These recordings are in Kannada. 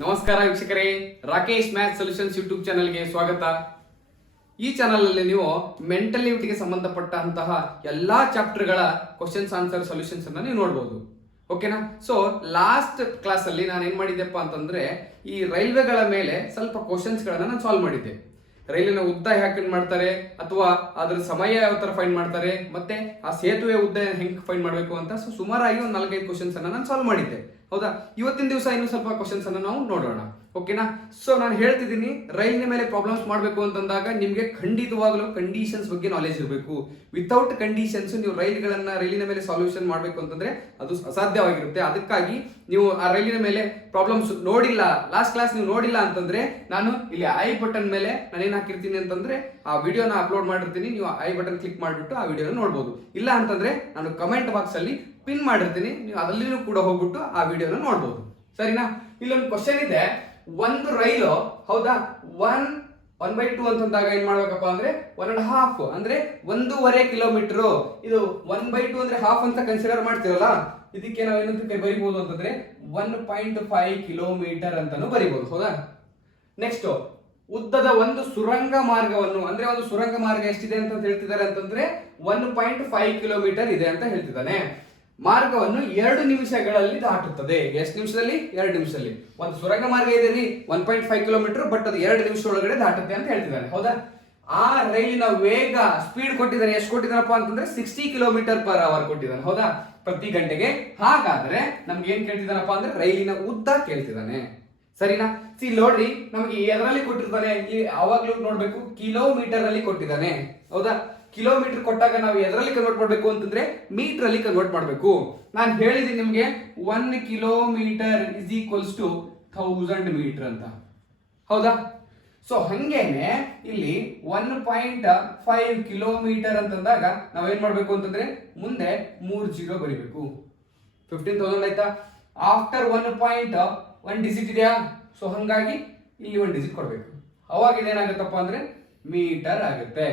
ನಮಸ್ಕಾರ ವೀಕ್ಷಕರೇ, ರಾಕೇಶ್ ಮ್ಯಾಥ್ ಸೊಲ್ಯೂಷನ್ಸ್ ಯೂಟ್ಯೂಬ್ ಚಾನಲ್ಗೆ ಸ್ವಾಗತ. ಈ ಚಾನಲ್ ಅಲ್ಲಿ ನೀವು ಮೆಂಟಲ್ ಗೆ ಸಂಬಂಧಪಟ್ಟಂತಹ ಎಲ್ಲಾ ಚಾಪ್ಟರ್ಗಳ ಕ್ವಶನ್ಸ್ ಆನ್ಸರ್ ಸೊಲ್ಯೂಷನ್ಸ್ ಅನ್ನ ನೀವು ನೋಡಬಹುದು. ಓಕೆನಾ? ಸೊ ಲಾಸ್ಟ್ ಕ್ಲಾಸ್ ಅಲ್ಲಿ ನಾನು ಏನ್ ಮಾಡಿದ್ದೆಪ್ಪ ಅಂತಂದ್ರೆ ಈ ರೈಲ್ವೆಗಳ ಮೇಲೆ ಸ್ವಲ್ಪ ಕ್ವಶನ್ಸ್ ಗಳನ್ನ ನಾನು ಸಾಲ್ವ್ ಮಾಡಿದ್ದೆ. ರೈಲಿನ ಉದ್ದ ಯಾಕೆ ಮಾಡ್ತಾರೆ, ಅಥವಾ ಅದ್ರ ಸಮಯ ಯಾವ ತರ ಫೈಂಡ್ ಮಾಡ್ತಾರೆ, ಮತ್ತೆ ಆ ಸೇತುವೆ ಉದ್ದ ಹೆಂಗ್ ಫೈಂಡ್ ಮಾಡಬೇಕು ಅಂತ ಸುಮಾರಾಗಿ ಒಂದು 4-5 ಕ್ವಶನ್ಸ್ ಅನ್ನ ನಾನು ಸಾಲ್ವ್ ಮಾಡಿದ್ದೆ. ಹೌದಾ? ಇವತ್ತಿನ ದಿವಸ ಇನ್ನು ಸ್ವಲ್ಪ ಕ್ವಶನ್ಸ್ ಅನ್ನ ನಾವು ನೋಡೋಣ. ಓಕೆನಾ? ಸೊ ನಾನು ಹೇಳ್ತಿದ್ದೀನಿ, ರೈಲಿನ ಮೇಲೆ ಪ್ರಾಬ್ಲಮ್ಸ್ ಮಾಡಬೇಕು ಅಂತಂದಾಗ ನಿಮಗೆ ಖಂಡಿತವಾಗ್ಲೂ ಕಂಡೀಷನ್ಸ್ ಬಗ್ಗೆ ನಾಲೆಜ್ ಇರಬೇಕು. ವಿತೌಟ್ ಕಂಡೀಷನ್ಸ್ ನೀವು ರೈಲಿನ ಮೇಲೆ ಸಾಲ್ಯೂಷನ್ ಮಾಡಬೇಕು ಅಂತಂದ್ರೆ ಅದು ಅಸಾಧ್ಯವಾಗಿರುತ್ತೆ. ಅದಕ್ಕಾಗಿ ನೀವು ಆ ರೈಲಿನ ಮೇಲೆ ಪ್ರಾಬ್ಲಮ್ಸ್ ನೋಡಿಲ್ಲ, ಲಾಸ್ಟ್ ಕ್ಲಾಸ್ ನೀವು ನೋಡಿಲ್ಲ ಅಂತಂದ್ರೆ ನಾನು ಇಲ್ಲಿ ಐ ಬಟನ್ ಮೇಲೆ ನಾನು ಏನ್ ಹಾಕಿರ್ತೀನಿ ಅಂತಂದ್ರೆ ಆ ವಿಡಿಯೋನ ಅಪ್ಲೋಡ್ ಮಾಡಿರ್ತೀನಿ. ನೀವು ಐ ಬಟನ್ ಕ್ಲಿಕ್ ಮಾಡಿಬಿಟ್ಟು ಆ ವಿಡಿಯೋನ ನೋಡ್ಬೋದು. ಇಲ್ಲ ಅಂತಂದ್ರೆ ನಾನು ಕಮೆಂಟ್ ಬಾಕ್ಸ್ ಅಲ್ಲಿ ಪಿನ್ ಮಾಡಿರ್ತೀನಿ, ನೀವು ಅದರಲ್ಲಿನೂ ಕೂಡ ಹೋಗ್ಬಿಟ್ಟು ಆ ವಿಡಿಯೋನ ನೋಡ್ಬೋದು. ಸರಿನಾ? ಇಲ್ಲೊಂದು ಕ್ವಶನ್ ಇದೆ. ಒಂದು ರೈಲು, ಹೌದಾ, 1/2 ಅಂತಂದಾಗ ಏನ್ ಮಾಡ್ಬೇಕಪ್ಪ ಅಂದ್ರೆ 1.5 ಅಂದ್ರೆ 1.5 ಕಿಲೋಮೀಟರ್. ಇದು 1/2 ಅಂದ್ರೆ ಹಾಫ್ ಅಂತ ಕನ್ಸಿಡರ್ ಮಾಡ್ತಿರಲ್ಲ, ಇದಕ್ಕೆ ನಾವು ಏನಂತ ಬರಿಬಹುದು ಅಂತಂದ್ರೆ 1.5 ಕಿಲೋಮೀಟರ್ ಅಂತಾನು ಬರಿಬಹುದು. ಹೌದಾ? ನೆಕ್ಸ್ಟ್, ಉದ್ದದ ಒಂದು ಸುರಂಗ ಮಾರ್ಗವನ್ನು, ಅಂದ್ರೆ ಒಂದು ಸುರಂಗ ಮಾರ್ಗ ಎಷ್ಟಿದೆ ಅಂತ ಹೇಳ್ತಿದ್ದಾರೆ ಅಂತಂದ್ರೆ 1.5 ಕಿಲೋಮೀಟರ್ ಇದೆ ಅಂತ ಹೇಳ್ತಿದ್ದಾನೆ. ಮಾರ್ಗವನ್ನು 2 ನಿಮಿಷಗಳಲ್ಲಿ ದಾಟುತ್ತದೆ. ಎಷ್ಟು ನಿಮಿಷದಲ್ಲಿ? 2 ನಿಮಿಷದಲ್ಲಿ. ಒಂದು ಸುರಂಗ ಮಾರ್ಗ ಇದೆ ರೀ 1.5 ಕಿಲೋಮೀಟರ್, ಬಟ್ ಅದು 2 ನಿಮಿಷ ಒಳಗಡೆ ದಾಟುತ್ತೆ ಅಂತ ಹೇಳ್ತಿದ್ದಾನೆ. ಹೌದಾ? ಆ ರೈಲಿನ ವೇಗ ಸ್ಪೀಡ್ ಕೊಟ್ಟಿದ್ದಾನೆ. ಎಷ್ಟು ಕೊಟ್ಟಿದ್ದಾನಪ್ಪ ಅಂತಂದ್ರೆ 60 km/h ಕೊಟ್ಟಿದ್ದಾನೆ. ಹೌದಾ? ಪ್ರತಿ ಗಂಟೆಗೆ. ಹಾಗಾದ್ರೆ ನಮ್ಗೆ ಏನ್ ಕೇಳ್ತಿದ್ದಾನಪ್ಪ ಅಂದ್ರೆ ರೈಲಿನ ಉದ್ದ ಕೇಳ್ತಿದ್ದಾನೆ. ಸರಿನಾ? ಸಿ ನೋಡ್ರಿ, ನಮಗೆ ಎದರಲ್ಲಿ ಕೊಟ್ಟಿರ್ತಾನೆ, ಇಲ್ಲಿ ಅವಾಗ್ಲೂ ನೋಡ್ಬೇಕು, ಕಿಲೋಮೀಟರ್ ಅಲ್ಲಿ ಕೊಟ್ಟಿದ್ದಾನೆ. ಹೌದಾ? ಕಿಲೋಮೀಟರ್ ಕೊಟ್ಟಾಗ ನಾವು ಎದರಲ್ಲಿ ಕನ್ವರ್ಟ್ ಮಾಡಬೇಕು ಅಂತಂದ್ರೆ ಮೀಟರ್ ಅಲ್ಲಿ ಕನ್ವರ್ಟ್ ಮಾಡಬೇಕು. ನಾನು ಹೇಳಿದ್ದೀನಿ ನಿಮ್ಗೆ 1 kilometre is equals to 1000 metre ಅಂತ. ಹೌದಾ? ಸೊ ಹಂಗೇನೆ ಇಲ್ಲಿ 1.5 ಕಿಲೋಮೀಟರ್ ಅಂತಂದಾಗ ನಾವೇನ್ ಮಾಡ್ಬೇಕು ಅಂತಂದ್ರೆ ಮುಂದೆ 3 0 ಬರಿಬೇಕು. 15,000 ಆಯ್ತಾ? ಆಫ್ಟರ್ 1 ಡಿಜಿಟ್ ಇದೆಯಾ? ಸೊ ಹಂಗಾಗಿ ಇಲ್ಲಿ 1 ಡಿಜಿಟ್ ಕೊಡ್ಬೇಕು. ಅವಾಗ ಇದೇನಾಗುತ್ತಪ್ಪ ಅಂದ್ರೆ ಮೀಟರ್ ಆಗುತ್ತೆ.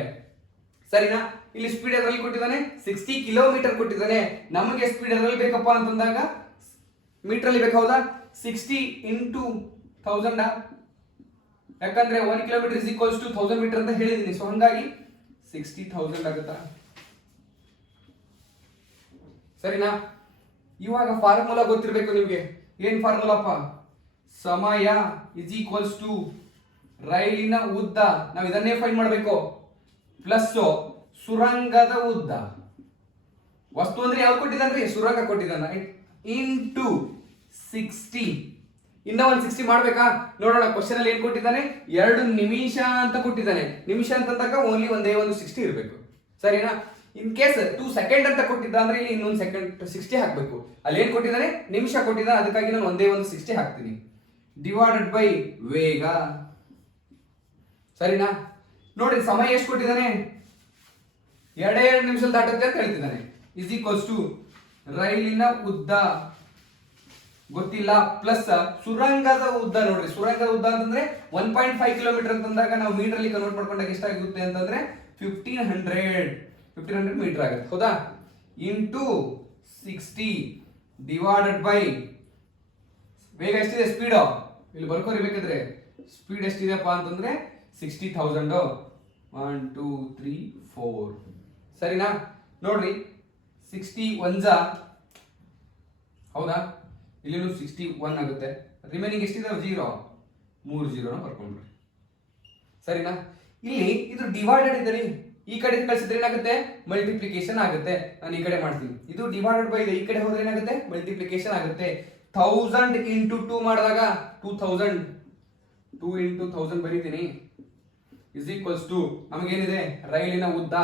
ಸರಿನಾ? ಇಲ್ಲಿ ಸ್ಪೀಡ್ ಎದರಲ್ಲಿ ಕೊಟ್ಟಿದ್ದಾನೆ? 60 ಕಿಲೋಮೀಟರ್ ಕೊಟ್ಟಿದ್ದಾನೆ. ನಮಗೆ ಸ್ಪೀಡ್ ಎದರಲ್ಲಿ ಬೇಕಪ್ಪ ಅಂತಂದಾಗ ಮೀಟರ್ ಅಲ್ಲಿ ಬೇಕು. ಹೌದಾ? 60 into 1000, ಯಾಕಂದ್ರೆ 1 kilometre is equals to 1000 metre ಅಂತ ಹೇಳಿದೀನಿ. ಸೊ ಹಂಗಾಗಿ 60,000 ಆಗುತ್ತಾ? ಸರಿನಾ? ಇವಾಗ ಫಾರ್ಮುಲಾ ಗೊತ್ತಿರಬೇಕು ನಿಮ್ಗೆ. ಏನ್ ಫಾರ್ಮುಲಾಪ್ಪ? ಸಮಯ ಇಸ್ ಈಕ್ವಲ್ಸ್ ಟು ರೈಲಿನ ಉದ್ದ, ನಾವು ಇದನ್ನೇ ಫೈಂಡ್ ಮಾಡಬೇಕು, ಪ್ಲಸ್ ಸುರಂಗದ ಉದ್ದ. ವಸ್ತು ಅಂದ್ರೆ ಯಾವ್ದು ಕೊಟ್ಟಿದ್ದಾನ್ರಿ? ಸುರಂಗ ಕೊಟ್ಟಿದ್ದಾನ. ಇಂಟು 60. ಇನ್ನ 160 ಮಾಡ್ಬೇಕಾ? ನೋಡೋಣ. ಕ್ವಶನ್ ಅಲ್ಲಿ ಏನ್ ಕೊಟ್ಟಿದ್ದಾನೆ? 2 ನಿಮಿಷ ಅಂತ ಕೊಟ್ಟಿದ್ದಾನೆ. ನಿಮಿಷ ಅಂತಂದಾಗ ಓನ್ಲಿ ಒಂದೇ ಒಂದು 60 ಇರಬೇಕು. ಸರಿನಾ? ಇನ್ ಕೇಸ್ 2 ಸೆಕೆಂಡ್ ಅಂತ ಕೊಟ್ಟಿದ್ದ ಅಂದ್ರೆ ಇಲ್ಲಿ ಇನ್ನೊಂದು ಸೆಕೆಂಡ್ 60 ಹಾಕ್ಬೇಕು. ಅಲ್ಲಿ ಏನ್ ಕೊಟ್ಟಿದ್ದಾನೆ? ನಿಮಿಷ ಕೊಟ್ಟಿದ್ದಾನೆ. ಅದಕ್ಕಾಗಿ ನಾನು ಒಂದೇ ಒಂದು 60 ಹಾಕ್ತೀನಿ. ಡಿವೈಡೆಡ್ ಬೈ ವೇಗ. ಸರಿನಾ? ನೋಡಿ, ಸಮಯ ಎಷ್ಟು ಕೊಟ್ಟಿದ್ದಾನೆ? 2 ನಿಮಿಷದಲ್ಲಿ ದಾಟುತ್ತೆ ಅಂತ ಹೇಳ್ತಿದ್ದಾನೆ. ಇಸ್ ಈಕ್ವಲ್ಸ್ ಟು ರೈಲಿನ ಉದ್ದ ಗೊತ್ತಿಲ್ಲ, ಪ್ಲಸ್ ಸುರಂಗದ ಉದ್ದ. ನೋಡ್ರಿ, ಸುರಂಗದ ಉದ್ದ ಅಂತಂದ್ರೆ 1.5 ಕಿಲೋಮೀಟರ್ ಅಂತಂದಾಗ ನಾವು ಮೀಟರ್ ಅಲ್ಲಿ ಕನ್ವರ್ಟ್ ಮಾಡ್ಕೊಂಡಾಗ ಎಷ್ಟಾಗುತ್ತೆ ಅಂತಂದ್ರೆ 1500 ಮೀಟರ್ ಆಗುತ್ತೆ. ಹೌದಾ? ಇಂಟು 60 ಡಿವೈಡೆಡ್ ಬೈ ವೇಗ ಎಷ್ಟಿದೆ? ಸ್ಪೀಡ್ ಇಲ್ಲಿ ಬರ್ಕೋರಿ ಬೇಕಿದ್ರೆ. ಸ್ಪೀಡ್ ಎಷ್ಟಿದೆಪ್ಪ ಅಂತಂದ್ರೆ 60,000. 1 2 3 4. ಸರಿನಾ? ನೋಡ್ರಿ, 60 1 ಹೌದಾ? ಇಲ್ಲಿನೂ 61 ಆಗುತ್ತೆ. ರಿಮೈನಿಂಗ್ ಎಷ್ಟಿದೆ? 0. 3 0 ಬರ್ಕೊಂಡ್ರಿ. ಸರಿನಾ? ಇಲ್ಲಿ ಇದು ಡಿವೈಡೆಡ್ ಇದೆ ರೀ. ಈ ಕಡೆ ಕಳಿಸಿದ್ರೆ ಏನಾಗುತ್ತೆ? ಮಲ್ಟಿಪ್ಲಿಕೇಶನ್ ಆಗುತ್ತೆ. ನಾನು ಈ ಕಡೆ ಮಾಡ್ತೀನಿ. ಇದು ಡಿವೈಡೆಡ್ ಬೈ ಇದೆ. ಈ ಕಡೆ ಹೋದ್ರೆ ಏನಾಗುತ್ತೆ? ಮಲ್ಟಿಪ್ಲಿಕೇಶನ್ ಆಗುತ್ತೆ. 1000 ಇಂಟು 2 ಮಾಡಿದಾಗ 2000. 2 ಇಂಟು 1000 ಬರೀತೀನಿ. ಇಸ್ ಈಕ್ವಲ್ಸ್ ಟು ನಮಗೇನಿದೆ? ರೈಲಿನ ಉದ್ದ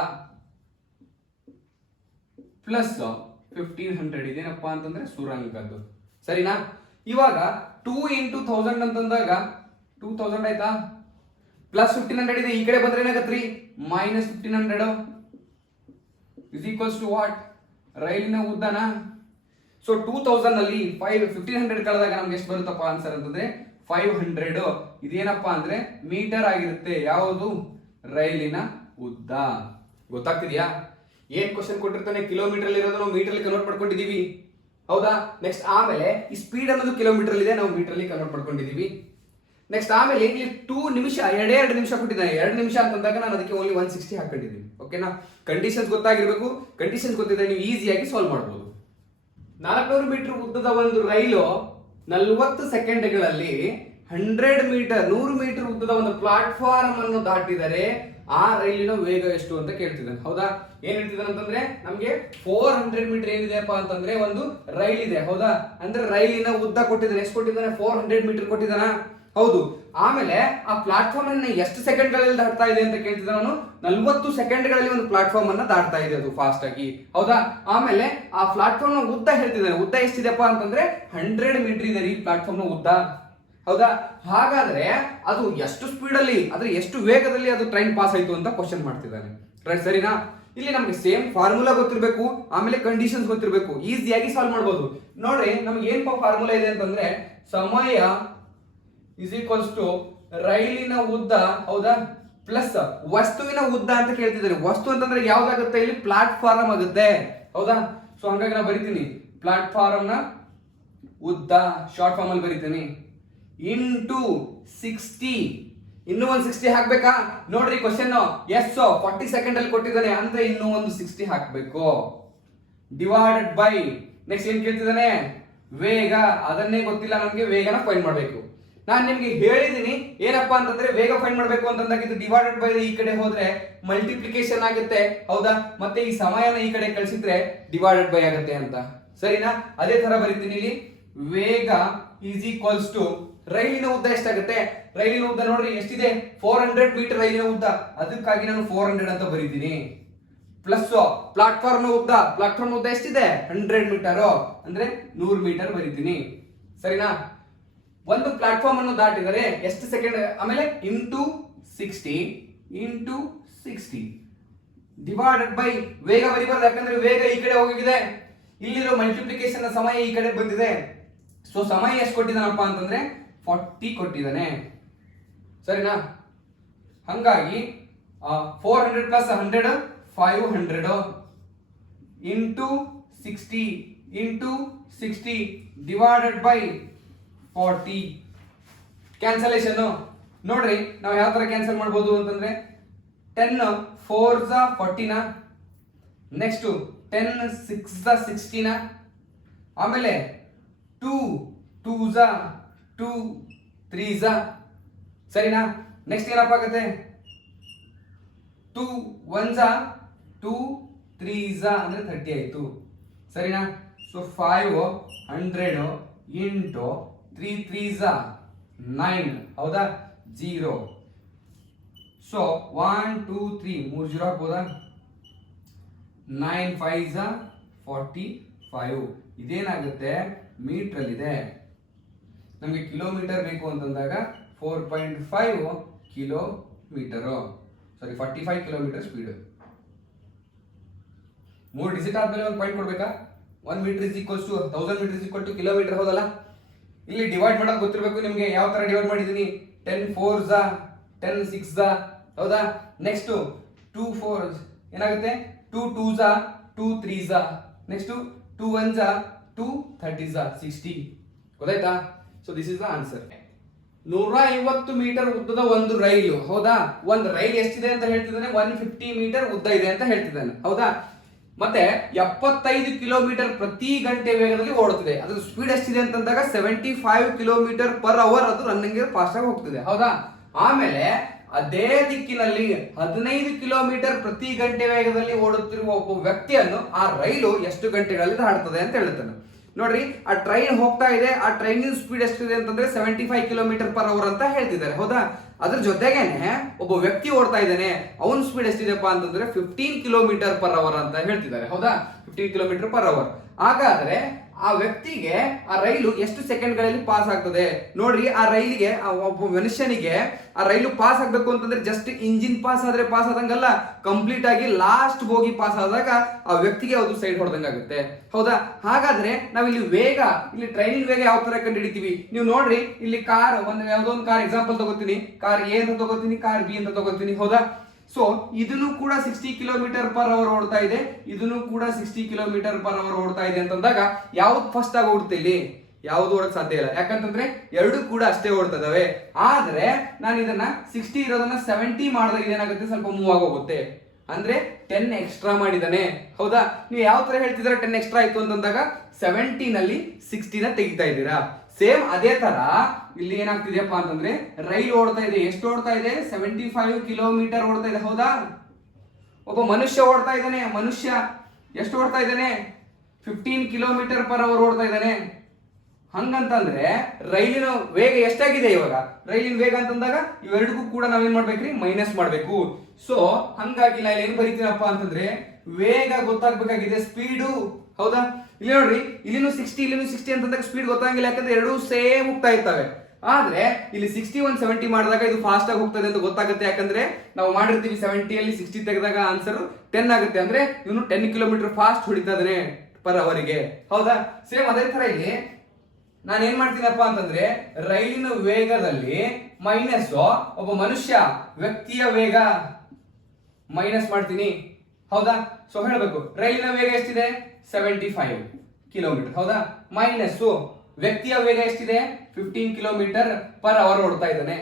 ಪ್ಲಸ್ 1500 ಇದೇನಪ್ಪ ಅಂತಂದ್ರೆ ಸುರಂಗದ್ದು. ಸರಿನಾ? ಇವಾಗ 2 ಇಂಟು 1000 ಅಂತಂದಾಗ 2000 ಆಯ್ತಾ? ಪ್ಲಸ್ 1500 ಇದೆ. ಈ ಕಡೆ ಬಂದ್ರೆ ಏನಾಗತ್ರಿ? Minus 1500 is equals to what? ರೈಲಿನ ಉದ್ದನಾ? ಸೊ 2000 ಅಲ್ಲಿ 1500 ಕಳೆದಾಗ ನಮ್ಗೆ ಎಷ್ಟು ಬರುತ್ತಪ್ಪ ಆನ್ಸರ್ ಅಂತಂದ್ರೆ 500. ಇದೇನಪ್ಪ ಅಂದ್ರೆ ಮೀಟರ್ ಆಗಿರುತ್ತೆ. ಯಾವುದು? ರೈಲಿನ ಉದ್ದ. ಗೊತ್ತಾಗ್ತಿದ್ಯಾ? ಏನ್ ಕ್ವಶನ್ ಕೊಟ್ಟಿರ್ತಾನೆ? ಕಿಲೋಮೀಟರ್ ಅಲ್ಲಿ ಇರೋದು ನಾವು ಮೀಟರ್ ಅಲ್ಲಿ ಕನ್ವರ್ಟ್ ಮಾಡ್ಕೊಂಡಿದೀವಿ. ಹೌದಾ. ನೆಕ್ಸ್ಟ್ ಆಮೇಲೆ ಈ ಸ್ಪೀಡ್ ಅನ್ನೋದು ಕಿಲೋಮೀಟರ್ ಇದೆ, ನಾವು ಮೀಟರ್ ಅಲ್ಲಿ ಕನ್ವರ್ಟ್ ಮಾಡ್ಕೊಂಡಿದೀವಿ. ನೆಕ್ಸ್ಟ್ ಆಮೇಲೆ ಇಲ್ಲಿ 2 ನಿಮಿಷ, 2 ನಿಮಿಷ ಕೊಟ್ಟಿದ್ದಾನೆ. 2 ನಿಮಿಷ ಅಂತಂದಾಗ ನಾನು ಅದಕ್ಕೆ ಓನ್ಲಿ 160 ಹಾಕೊಂಡಿದ್ದೀನಿ. ಓಕೆನಾ. ಕಂಡೀಷನ್ಸ್ ಗೊತ್ತಾಗಿರ್ಬೇಕು. ಕಂಡೀಷನ್ಸ್ ಗೊತ್ತಿದ್ರೆ ನೀವು ಈಸಿಯಾಗಿ ಸಾಲ್ವ್ ಮಾಡಬಹುದು. 400 ಮೀಟರ್ ಉದ್ದದ ಒಂದು ರೈಲು 40 ಸೆಕೆಂಡ್ಗಳಲ್ಲಿ 100 ಮೀಟರ್ 100 ಮೀಟರ್ ಉದ್ದದ ಒಂದು ಪ್ಲಾಟ್ಫಾರ್ಮ್ ಅನ್ನು ದಾಟಿದರೆ ಆ ರೈಲಿನ ವೇಗ ಎಷ್ಟು ಅಂತ ಕೇಳ್ತಿದ್ದಾನೆ. ಹೌದಾ. ಏನ್ ಹೇಳ್ತಿದ್ದಾನೆ ಅಂತಂದ್ರೆ ನಮ್ಗೆ 400 ಮೀಟರ್ ಏನಿದೆಯಪ್ಪ ಅಂತಂದ್ರೆ ಒಂದು ರೈಲ್ ಇದೆ. ಹೌದಾ. ಅಂದ್ರೆ ರೈಲಿನ ಉದ್ದ ಕೊಟ್ಟಿದ್ದಾನೆ. ಎಷ್ಟು ಕೊಟ್ಟಿದ್ದಾನೆ? 400 ಮೀಟರ್ ಕೊಟ್ಟಿದ್ದಾನ. ಹೌದು. ಆಮೇಲೆ ಆ ಪ್ಲಾಟ್ಫಾರ್ಮ್ ಅನ್ನ ಎಷ್ಟು ಸೆಕೆಂಡ್ ಗಳಲ್ಲಿ ದಾಟ್ತಾ ಇದೆ ಅಂತ ಕೇಳ್ತಿದ್ದ ನಾನು. 40 ಸೆಕೆಂಡ್ಗಳಲ್ಲಿ ಒಂದು ಪ್ಲಾಟ್ಫಾರ್ಮ್ ಅನ್ನ ದಾಟ್ತಾ ಇದೆ ಅದು ಫಾಸ್ಟ್ ಆಗಿ. ಹೌದಾ. ಆಮೇಲೆ ಆ ಪ್ಲಾಟ್ಫಾರ್ಮ್ ನ ಉದ್ದ ಹೇಳ್ತಿದ್ದಾನೆ. ಉದ್ದ ಎಷ್ಟಿದೆಪ್ಪ ಅಂತಂದ್ರೆ 100 ಮೀಟರ್ ಇದೆ ಈ ಪ್ಲಾಟ್ಫಾರ್ಮ್ ನ ಉದ್ದ. ಹೌದಾ. ಹಾಗಾದ್ರೆ ಅದು ಎಷ್ಟು ಸ್ಪೀಡ್ ಅಲ್ಲಿ, ಅಂದ್ರೆ ಎಷ್ಟು ವೇಗದಲ್ಲಿ ಅದು ಟ್ರೈನ್ ಪಾಸ್ ಆಯ್ತು ಅಂತ ಕ್ವಶನ್ ಮಾಡ್ತಿದ್ದಾನೆ. ರೈಟ್, ಸರಿನಾ. ಇಲ್ಲಿ ನಮ್ಗೆ ಸೇಮ್ ಫಾರ್ಮುಲಾ ಗೊತ್ತಿರಬೇಕು, ಆಮೇಲೆ ಕಂಡೀಷನ್ಸ್ ಗೊತ್ತಿರಬೇಕು, ಈಸಿಯಾಗಿ ಸಾಲ್ವ್ ಮಾಡಬಹುದು. ನೋಡ್ರಿ ನಮ್ಗೆ ಏನ್ ಫಾರ್ಮುಲಾ ಇದೆ ಅಂತಂದ್ರೆ ಸಮಯ ಇಸ್ ಈಕ್ವಲ್ಸ್ ಟು ರೈಲಿನ ಉದ್ದ, ಹೌದಾ, ಪ್ಲಸ್ ವಸ್ತುವಿನ ಉದ್ದ ಅಂತ ಕೇಳ್ತಿದ್ದಾರೆ. ವಸ್ತು ಅಂತಂದ್ರೆ ಯಾವ್ದಾಗುತ್ತೆ? ಇಲ್ಲಿ ಪ್ಲಾಟ್ಫಾರ್ಮ್ ಆಗುತ್ತೆ. ಹೌದಾ. ಸೊ ಹಂಗಾಗಿ ನಾವು ಬರಿತೀನಿ ಪ್ಲಾಟ್ಫಾರ್ಮ್ ನ ಉದ್ದ, ಶಾರ್ಟ್ ಫಾರ್ಮ್ ಅಲ್ಲಿ ಬರಿತೀನಿ, ಇಂಟು 60. ಇನ್ನೂ ಒಂದು 60 ಹಾಕ್ಬೇಕಾ? ನೋಡ್ರಿ ಕ್ವಶನ್. ಎಸ್ 40 ಸೆಕೆಂಡ್ ಅಲ್ಲಿ ಕೊಟ್ಟಿದ್ದಾನೆ, ಅಂದ್ರೆ ಇನ್ನೂ ಒಂದು 60 ಹಾಕ್ಬೇಕು. ಡಿವೈಡೆಡ್ ಬೈ ನೆಕ್ಸ್ಟ್ ಏನ್ ಕೇಳ್ತಿದ್ದಾನೆ? ವೇಗ. ಅದನ್ನೇ ಗೊತ್ತಿಲ್ಲ ನಮ್ಗೆ, ವೇಗನ ಫೈಂಡ್ ಮಾಡ್ಬೇಕು. ನಾನು ನಿಮ್ಗೆ ಹೇಳಿದೀನಿ ಏನಪ್ಪಾ ಅಂತಂದ್ರೆ ವೇಗ ಫೈಂಡ್ ಮಾಡ್ಬೇಕು ಅಂತಂದಾಗ ಇದು ಡಿವೈಡೆಡ್ ಬೈ ಈ ಕಡೆ ಹೋದ್ರೆ ಮಲ್ಟಿಪ್ಲಿಕೇಶನ್ ಆಗುತ್ತೆ. ಹೌದಾ. ಮತ್ತೆ ಈ ಸಮಯನ ಈ ಕಡೆ ಕಳಿಸಿದ್ರೆ ಡಿವೈಡೆಡ್ ಬೈ ಆಗುತ್ತೆ ಅಂತ. ಸರಿನಾ. ಅದೇ ತರ ಬರೀತೀನಿ ಇಲ್ಲಿ, ವೇಗ ಈಸ್ ಈಕ್ವಲ್ಸ್ ಟು ರೈಲಿನ ಉದ್ದ ಎಷ್ಟಾಗುತ್ತೆ? ರೈಲಿನ ಉದ್ದ ನೋಡ್ರಿ ಎಷ್ಟಿದೆ? 400 ಮೀಟರ್ ರೈಲಿನ ಉದ್ದ. ಅದಕ್ಕಾಗಿ ನಾನು 400 ಅಂತ ಬರೀತೀನಿ. ಪ್ಲಸ್ ಪ್ಲಾಟ್ಫಾರ್ಮ್ ಉದ್ದ, ಪ್ಲಾಟ್ಫಾರ್ಮ್ ಉದ್ದ ಎಷ್ಟಿದೆ? 100 ಮೀಟರ್, ಅಂದ್ರೆ 100 ಮೀಟರ್ ಬರೀತೀನಿ. ಸರಿನಾ. ಒಂದು ಪ್ಲಾಟ್ಫಾರ್ಮ್ ಅನ್ನು ದಾಟಿದರೆ ಎಷ್ಟು ಸೆಕೆಂಡ್, ಆಮೇಲೆ ಇಂಟು 60 ಡಿವೈಡೆಡ್ ಬೈ ವೇಗ ಬರಿಬಾರ್ದು, ಯಾಕಂದ್ರೆ ವೇಗ ಈ ಕಡೆ ಹೋಗಿದೆ. ಇಲ್ಲಿರೋ ಮಲ್ಟಿಪ್ಲಿಕೇಶನ್ ಸಮಯ ಈ ಕಡೆ ಬಂದಿದೆ. ಸೊ ಸಮಯ ಎಷ್ಟು ಕೊಟ್ಟಿದ್ದಾನಪ್ಪ ಅಂತಂದ್ರೆ 40 ಕೊಟ್ಟಿದ್ದಾನೆ. ಸರಿನಾ. ಹಂಗಾಗಿ 400 plus 100 500 into 60 divided by 40. Cancellation ನೋಡ್ರಿ ನಾವು ಯಾವ ತರ ಕ್ಯಾನ್ಸಲ್ ಮಾಡ್ಬೋದು ಅಂತಂದ್ರೆ 10 4 40ನ, ನೆಕ್ಸ್ಟ್ 10 6 60ನ, ಆಮೇಲೆ 2 2 2 3 ಸರಿನಾ. ನೆಕ್ಸ್ಟ್ ಏನಪ್ಪ ಆಗುತ್ತೆ? 2 1 2 3 ಅಂದ್ರೆ 30 ಆಯ್ತು. ಸರಿನಾ. ಸೊ 500 ಇಂಟು 3 3 9, ಹೌದಾ, 0. ಸೊ 1 2 3 3 0 ಹಾಕ್ಬೋದಾ? 9 5 45. ಇದೇನಾಗುತ್ತೆ? ಮೀಟರ್ ಅಲ್ಲಿ ಇದೆ. ನಮಗೆ ಕಿಲೋಮೀಟರ್ ಬೇಕು ಅಂತಂದಾಗ 4.5 kilometre, sorry 45 kilometre speed. 3 digit ಆದ್ಮೇಲೆ ಒಂದು ಪಾಯಿಂಟ್ ಕೊಡ್ಬೇಕಾ? 1 metre is equals to 1000 metre is equal to kilometre. ಹೌದಲ್ಲ. ಇಲ್ಲಿ ಡಿವೈಡ್ ಮಾಡೋದು ಗೊತ್ತಿರಬೇಕು ನಿಮಗೆ. ಯಾವ ತರ ಡಿವೈಡ್ ಮಾಡಿದೀನಿ? 10 4 10 6 ಹೌದಾ. ನೆಕ್ಸ್ಟ್ 2 4 ಏನಾಗುತ್ತೆ? 2 2 2 3 ನೆಕ್ಸ್ಟ್ 2 1 2 30 60. ಗೊತ್ತಾಯ್ತಾ? So this is the answer. 150 metre ಉದ್ದದ ಒಂದು ರೈಲು. ಹೌದಾ. ಒಂದು ರೈಲ್ ಎಷ್ಟಿದೆ ಅಂತ ಹೇಳ್ತಿದ್ದಾನೆ? 150 ಮೀಟರ್ ಉದ್ದ ಇದೆ ಅಂತ ಹೇಳ್ತಿದ್ದಾನೆ. ಹೌದಾ. ಮತ್ತೆ 75 ಕಿಲೋಮೀಟರ್ ಪ್ರತಿ ಗಂಟೆ ವೇಗದಲ್ಲಿ ಓಡುತ್ತಿದೆ. ಅದ್ರ ಸ್ಪೀಡ್ ಎಷ್ಟಿದೆ ಅಂತಂದಾಗ 75 ಕಿಲೋಮೀಟರ್ ಪರ್ ಅವರ್ ಅದು ರನ್ನಿಂಗ್ ಫಾಸ್ಟ್ ಆಗಿ ಹೋಗ್ತಿದೆ. ಹೌದಾ. ಆಮೇಲೆ ಅದೇ ದಿಕ್ಕಿನಲ್ಲಿ 15 ಕಿಲೋಮೀಟರ್ ಪ್ರತಿ ಗಂಟೆ ವೇಗದಲ್ಲಿ ಓಡುತ್ತಿರುವ ಒಬ್ಬ ವ್ಯಕ್ತಿಯನ್ನು ಆ ರೈಲು ಎಷ್ಟು ಗಂಟೆಗಳಲ್ಲಿ ದಾಟ್ತದೆ ಅಂತ ಹೇಳ್ತಾನೆ. ನೋಡ್ರಿ ಆ ಟ್ರೈನ್ ಹೋಗ್ತಾ ಇದೆ. ಆ ಟ್ರೈನಿನ ಸ್ಪೀಡ್ ಎಷ್ಟಿದೆ ಅಂತಂದ್ರೆ 75 ಕಿಲೋಮೀಟರ್ ಪರ್ ಅವರ್ ಅಂತ ಹೇಳ್ತಿದ್ದಾರೆ. ಹೌದಾ. ಅದ್ರ ಜೊತೆಗೇನೆ ಒಬ್ಬ ವ್ಯಕ್ತಿ ಓಡ್ತಾ ಇದ್ದಾನೆ. ಅವನ ಸ್ಪೀಡ್ ಎಷ್ಟಿದೆಪ್ಪ ಅಂತಂದ್ರೆ 15 ಕಿಲೋಮೀಟರ್ ಪರ್ ಅವರ್ ಅಂತ ಹೇಳ್ತಿದ್ದಾರೆ. ಹೌದಾ. 15 ಕಿಲೋಮೀಟರ್ ಪರ್ ಅವರ್. ಹಾಗಾದ್ರೆ ಆ ವ್ಯಕ್ತಿಗೆ ಆ ರೈಲು ಎಷ್ಟು ಸೆಕೆಂಡ್ಗಳಲ್ಲಿ ಪಾಸ್ ಆಗ್ತದೆ ನೋಡ್ರಿ. ಆ ರೈಲಿಗೆ ಒಬ್ಬ ಮನುಷ್ಯನಿಗೆ ಆ ರೈಲು ಪಾಸ್ ಆಗ್ಬೇಕು ಅಂತಂದ್ರೆ ಜಸ್ಟ್ ಇಂಜಿನ್ ಪಾಸ್ ಆದ್ರೆ ಪಾಸ್ ಆದಂಗಲ್ಲ, ಕಂಪ್ಲೀಟ್ ಆಗಿ ಲಾಸ್ಟ್ ಬೋಗಿ ಪಾಸ್ ಆದಾಗ ಆ ವ್ಯಕ್ತಿಗೆ ಅದು ಸೈಡ್ ಹೊಡೆದಂಗಾಗುತ್ತೆ. ಹೌದಾ. ಹಾಗಾದ್ರೆ ನಾವಿಲ್ಲಿ ವೇಗ, ಇಲ್ಲಿ ಟ್ರೈನಿನ ವೇಗ ಯಾವ ತರ ಕಂಡುಹಿಡಿತೀವಿ? ನೀವು ನೋಡ್ರಿ ಇಲ್ಲಿ ಕಾರ್, ಯಾವ್ದೋ ಒಂದು ಕಾರ್ ಎಕ್ಸಾಂಪಲ್ ತಗೋತೀನಿ. ಕಾರ್ ಎ ಅಂತ ತಗೋತೀನಿ, ಕಾರ್ ಬಿ ಅಂತ ತಗೋತೀನಿ. ಹೌದಾ. ಸೊ ಇದನ್ನು ಕೂಡ 60 ಕಿಲೋಮೀಟರ್ ಪರ್ ಅವರ್ ಓಡ್ತಾ ಇದೆ, ಇದನ್ನು ಕೂಡ 60 ಕಿಲೋಮೀಟರ್ ಪರ್ ಅವರ್ ಓಡ್ತಾ ಇದೆ ಅಂತಂದಾಗ ಯಾವ್ದು ಫಸ್ಟ್ ಆಗಿ ಓಡುತ್ತೆ ಇಲ್ಲಿ? ಯಾವುದು ಓಡಕ್ ಸಾಧ್ಯ ಇಲ್ಲ, ಯಾಕಂತಂದ್ರೆ ಎರಡು ಕೂಡ ಅಷ್ಟೇ ಓಡ್ತಾ ಇದಾವೆ. ಆದ್ರೆ ನಾನು ಇದನ್ನ 60 ಇರೋದನ್ನ 70 ಮಾಡಿದಾಗ ಏನಾಗುತ್ತೆ, ಸ್ವಲ್ಪ ಮೂವ್ ಆಗೋಗುತ್ತೆ. ಅಂದ್ರೆ 10 ಎಕ್ಸ್ಟ್ರಾ ಮಾಡಿದಾನೆ. ಹೌದಾ? ನೀವು ಯಾವ ತರ ಹೇಳ್ತಿದ್ರೆ 10 ಎಕ್ಸ್ಟ್ರಾ ಆಯ್ತು ಅಂತಂದಾಗ 70 ನಲ್ಲಿ 60 ನ ತೆಗಿತಾ ಇದ್ದೀರಾ. ಸೇಮ್ ಅದೇ ತರ ಇಲ್ಲಿ ಏನಾಗ್ತಿದೆಯಪ್ಪ ಅಂತಂದ್ರೆ ರೈಲ್ ಓಡ್ತಾ ಇದೆ. ಎಷ್ಟು ಓಡ್ತಾ ಇದೆ? 75 ಕಿಲೋಮೀಟರ್ ಓಡ್ತಾ ಇದೆ. ಹೌದಾ? ಒಬ್ಬ ಮನುಷ್ಯ ಓಡ್ತಾ ಇದ್ದಾನೆ. ಮನುಷ್ಯ ಎಷ್ಟು ಓಡ್ತಾ ಇದ್ದಾನೆ? 15 ಕಿಲೋಮೀಟರ್ ಪರ್ ಅವರ್ ಓಡ್ತಾ ಇದ್ದಾನೆ. ಹಂಗಂತಂದ್ರೆ ರೈಲಿನ ವೇಗ ಎಷ್ಟಾಗಿದೆ ಇವಾಗ? ರೈಲಿನ ವೇಗ ಅಂತಂದಾಗ ಇವೆರಡಿಗೂ ಕೂಡ ನಾವೇನ್ ಮಾಡ್ಬೇಕ್ರಿ? ಮೈನಸ್ ಮಾಡ್ಬೇಕು. ಸೊ ಹಂಗಾಗಿ ನಾನು ಏನ್ ಬರೀತೀನಪ್ಪ ಅಂತಂದ್ರೆ ವೇಗ ಗೊತ್ತಾಗ್ಬೇಕಾಗಿದೆ, ಸ್ಪೀಡು. ಹೌದಾ? ಇಲ್ಲಿ ನೋಡ್ರಿ, ಇಲ್ಲಿನೂ 60 ಇಲ್ಲಿನೂ 60 ಅಂತಂದಾಗ ಸ್ಪೀಡ್ ಗೊತ್ತಾಗಿಲ್ಲ, ಯಾಕಂದ್ರೆ ಎರಡೂ ಸೇಮ್ ಹೋಗ್ತಾ ಇರ್ತವೆ. ಆದ್ರೆ ಇಲ್ಲಿ 61 70 ಮಾಡಿದಾಗ ಇದು ಫಾಸ್ಟ್ ಆಗಿ ಹೋಗ್ತದೆ ಅಂತ ಗೊತ್ತಾಗುತ್ತೆ. ಯಾಕಂದ್ರೆ ನಾವು ಮಾಡಿರ್ತೀವಿ 70 ಅಲ್ಲಿ 60 ತೆಗೆದಾಗ ಆನ್ಸರ್ 10 ಆಗುತ್ತೆ. ಅಂದ್ರೆ ಇವನು 10 ಕಿಲೋಮೀಟರ್ ಫಾಸ್ಟ್ ಹೊಡಿತಾ ಇದ್ದಾನೆ ಪರ್ ಅವರಿಗೆ. ಹೌದಾ? ಸೇಮ್ ಅದೇ ತರ ಇಲ್ಲಿ ನಾನು ಏನ್ ಮಾಡ್ತೀನಪ್ಪ ಅಂತಂದ್ರೆ ರೈಲಿನ ವೇಗದಲ್ಲಿ ಮೈನಸ್ ಒಬ್ಬ ಮನುಷ್ಯ ವ್ಯಕ್ತಿಯ ವೇಗ ಮೈನಸ್ ಮಾಡ್ತೀನಿ. ಹೌದಾ? ಸೊ ಹೇಳ್ಬೇಕು, ರೈಲಿನ ವೇಗ ಎಷ್ಟಿದೆ? 75 ಕಿಲೋಮೀಟರ್. ಹೌದಾ? ಮೈನಸ್ ವ್ಯಕ್ತಿಯ ವೇಗ ಎಷ್ಟಿದೆ? 15 ಕಿಲೋಮೀಟರ್ ಪರ್ ಅವರ್ ಓಡ್ತಾ ಇದ್ದಾನೆ.